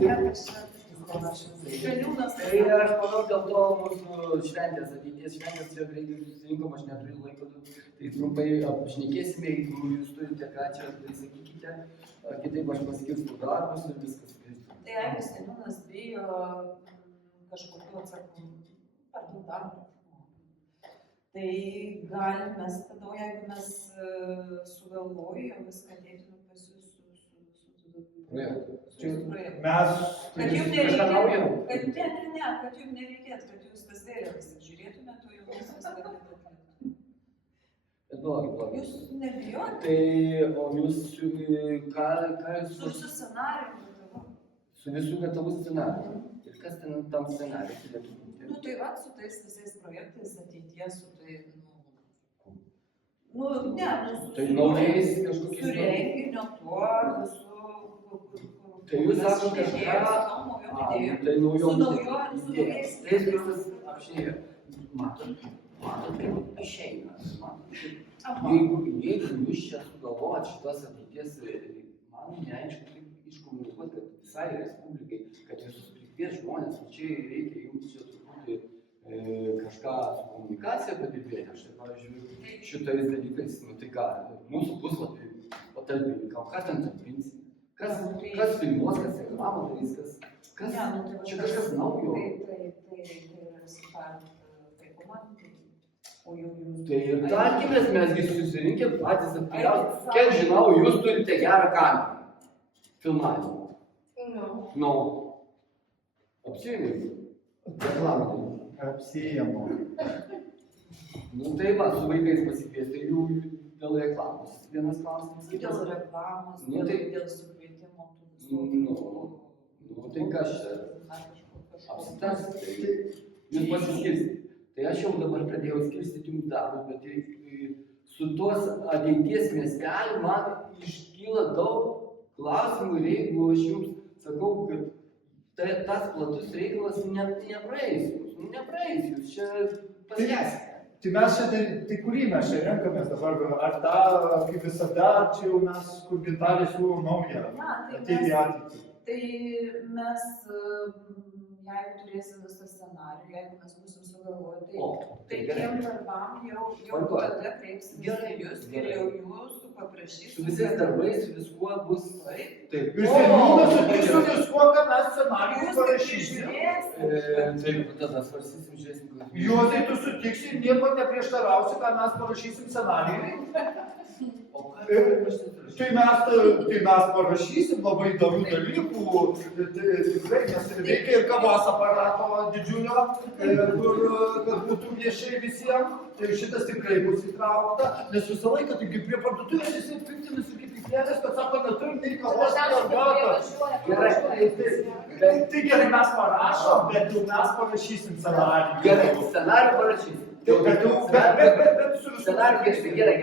niekas seniūnas, Tai aš manau, dėl to mūsų šventės, ateities šventės, čia greitai susirinkom, aš neturiu laiko, tai trumpai apšnekėsime, jeigu jūs turite ką čia, tai sakykite, kitaip aš paskirstu darbus ir viskas. tai jeigu seniūnas bijo kažkokiu atsakymu, ar tų darbų, tai galim mes tada, jeigu mes sugalvojom viską dėtume pas jūs su projektu. Mes Kad jums nereikėtų, kad jums nereikėtų, kad jūs tas vėliavas žiūrėtumėte, o jau viskas galėtų. Blogai. Jūs nebijot? Tai, o jūs ką jūs... Su scenarijum. Su visų gatavų scenarijų. Ir kas ten tam scenarijui turėtų būti? Nu tai va, su tais visais projektais ateities, su tai, Tai naujais kažkokiais... su renginio tuo, su... Tai jūs sakote kažką... Tai naujom idėjom. Tai viskas apšnėjo. Matot, kaip išeina. Jeigu jūs čia sugalvojat šitas ateities, man neaišku, kaip iškomunikuoti, kad visai Respublikai, kad visus prikvies žmonės, o čia reikia jums čia truputį kažką su komunikacija padirbėti. Aš tai, pavyzdžiui, šitais dalykais, nu tai ką, mūsų puslapį patalpininkam, ką ten talpinsim? Kas filmuos, kas reklamą darys, čia kažkas naujo. Tai ir tarkimės, mesgi susirinkę patys aktyviausi. Kiek žinau, jūs turite gerą kamerą. Filmavimą. Nu. Apsijėmė. Reklamą. apsijėmo. Nu tai va, su vaikais pasikviesti jų dėl reklamos. Vienas klausimas. Dėl reklamos, Nu, tai... dėl sukvietimo. Nu tai kas čia? Apsitarsit. Jūs pasiskirsit. Tai aš jau dabar pradėjau skirstyti jums darbus, bet su tuos ateities miesteliu man iškyla daug klausimų ir jeigu aš jums sakau, kad tas platus reikalas nepraeis jūs čia pasieksite. Tai mes čia, tai kurį mes čia renkamės dabar, ar tą, kaip visada, čia jau mes, kur Gintarė siūlo naują ateitį. Tai mes, jeigu turėsim visą scenarijų, jeigu mes būsim sugalvoję, tai tiem darbam jau tada kreipsimės į jūs ir jau jūsų paprašysim. Su visais darbais, su viskuo bus taip. Ir seniūnas sutiks su viskuo, kad mes scenarijų parašysim. Taip, tada svarstysim, žiūrėsim. Juozai, tu sutiksi, nieko neprieštarausi, kad mes parašysim scenarijų. Tai mes parašysim labai įdomių dalykų, tikrai, nes reikia ir kavos aparato didžiulio, kad būtų viešai visiems, tai šitas tikrai bus įtraukta, nes visą laiką, taigi prie parduotuvės visi piktinasi kaip įklėdės, kad sako, neturim nei kavos, nei arbatos. Tai gerai, mes parašom, bet jau mes parašysim scenarijų. Gerai, scenarijų parašysim. Scenarijų gerai.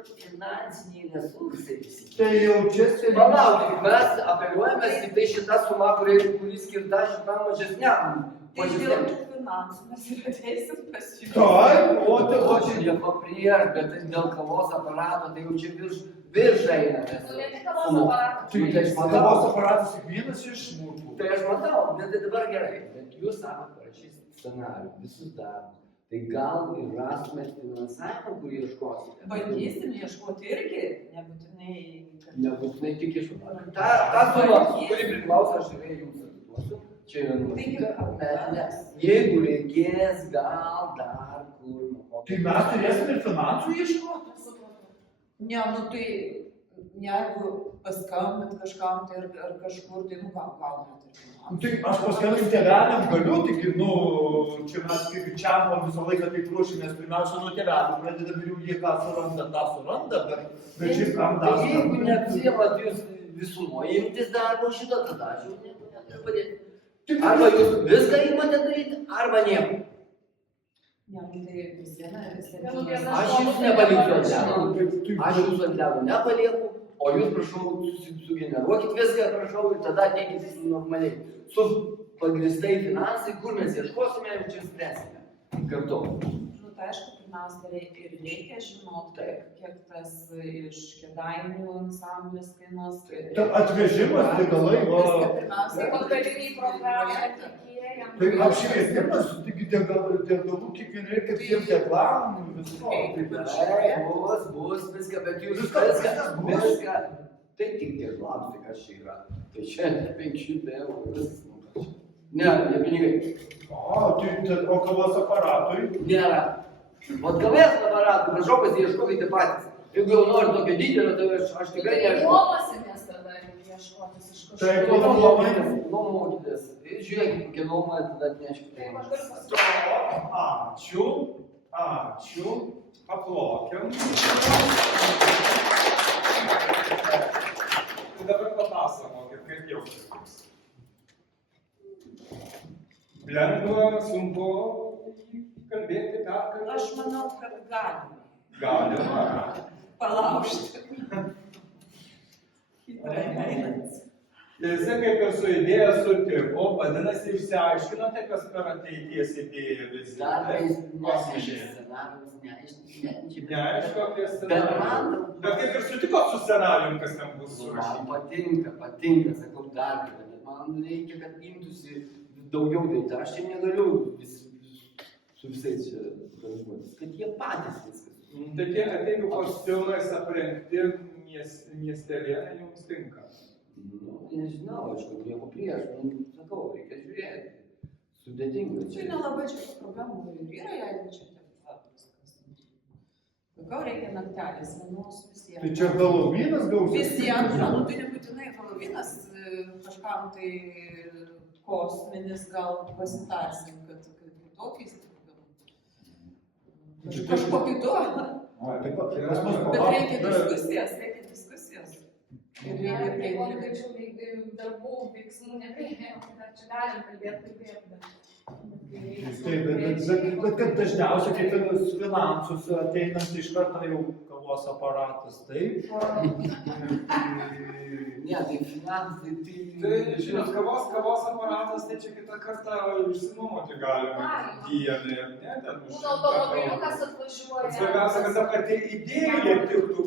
Finansiniai resursai visi. Tai jau čia seniai. Palaukit, mes apeliuojame į tai šitą sumą, kuri skirta šitam mažesniam. Tai dėl finansų mes ir ateisim pas jūs. Taip, o čia nieko prieš, bet dėl kavos aparato, tai jau čia virš virš eina. Nu, ne tik kavos aparatas. Tai aš matau. Kavos aparatas tik vienas iš smulkų. Tai aš matau, bet tai dabar gerai. Bet jūs sakot, parašysit scenarijų, visus darbus. Tai gal ir rastumėt finansavimą, kurį ieškosite. Bandysim ieškoti irgi, nebūtinai. Nebūtinai tik ieškoti. Ta suma, kuri priklauso, aš tikrai jums atiduosiu. Čia yra numatyta. Jeigu reikės, gal dar kur. Tai mes turėsim ir finansų ieškoti. Ne, nu tai jeigu paskambint kažkam tai ar kažkur, tai nu gal net ir. Tai aš paskambinti tėveliam galiu, tik, čia mes kaip čiampom visą laiką taip ruošimės, pirmiausia nuo tėvelių pradedam ir jie ką suranda, tą suranda, bet šiaip kam dar. Tai jeigu neapsiemat jūs visumoje imtis darbo šito, tada aš jau nieko neturiu padėti. Arba jūs viską įmate daryti, arba nieko. Ne, nu tai vis viena. Aš jūs nepaliksiu ant ledo. Aš jūs ant ledo nepalieku, o jūs prašau sugeneruokit viską, prašau, ir tada ateikit su normaliai. Su pagrįstai finansai, kur mes ieškosime ir čia spręsime. Kartu. Nu, tai aišku, pirmiausia, ir reikia žinoti, kiek tas iš Kėdainių ansamblis kainuos. Atvežimas, tai galai, Tai konferencijai programą atlikėjams. tai apšvietimas, tik degalų kiekvien reikia tiem deklam, Bus viską, bet jūs Viskas bus. viską. Tai tik deglams, tai kas čia yra. Tai čia 500 eurų viskas. Ne pinigai. O kavos aparatui? Nėra. Vat kavės aparatų, prašau pasiieškokite patys. Jeigu jau nori tokio didelio, tai aš tikrai nežinau. Nuomosimės tada ieškotis iš kažkur. Tai nuomokitės. Nuomokitės. Žiūrėkit, kokie nuomoja, tada atneškite. Ačiū. Paplokiam. Tai dabar papasakokit, kaip jaučiatės. Lengva, sunku kalbėti, perkalbėti. Aš manau, kad galima. Galima. Palaužti. Tikrai einant. Jisai kaip ir su idėja sutiko, vadinasi, išsiaiškinote, kas per ateities idėją vis Dar pasižiūrėti. Neaišku apie Bet scenarijų. man, Bet kaip ir sutikot su scenarijum, kas ten bus man surašyta. patinka, sakau dar kartą, bet man reikia, kad imtųsi daugiau daryti. Aš čia negaliu su visais čia darbuotis, kad jie patys viskas. Tai tie ateivių kostiumais aprengti miestelėnai jums tinka. Nu, nežinau, aš kad nieko prieš, sakau, reikia žiūrėti. Sudėtinga Čia nelabai čia problemų ir yra, jeigu čia taip viskas. Gal reikia naktelės, vienos visiems. Tai čia Halloweenas gausis? Visiems, nu tai nebūtinai Halloweenas, kažkam tai kosminis gal pasitarsim, kad kitokiais. Kažko kitu. Bet reikia diskusijas, Ir reikia priimti. Darbų, veiksmų nepriėmėm, dar čia galim kalbėti, Bet kad dažniausiai kaip finansus ateinant iš karto jau kavos aparatas, taip? Ne, tai finansai, Tai, žinot, kavos aparatas, tai čia kitą kartą išsinuomoti galima dieną, ne? Ten už... Būna automobiliukas atvažiuoja. Svarbiausia, kad ta pati idėja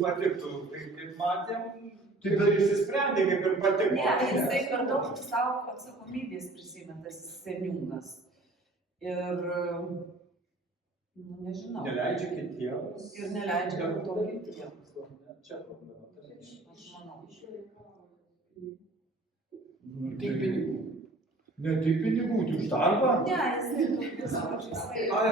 patiktų, tai kaip matėm, tai dar išsisprendė, kaip ir patiko. Ne, jisai per daug savo atsakomybės prisimė tas seniūnas. Ir, nežinau. Neleidžia kitiems. Ir neleidžia to kitiems. Čia problema. Aš manau. tik pinigų. Ne tik pinigų, tai už darbą? Ne, jisai. Ai,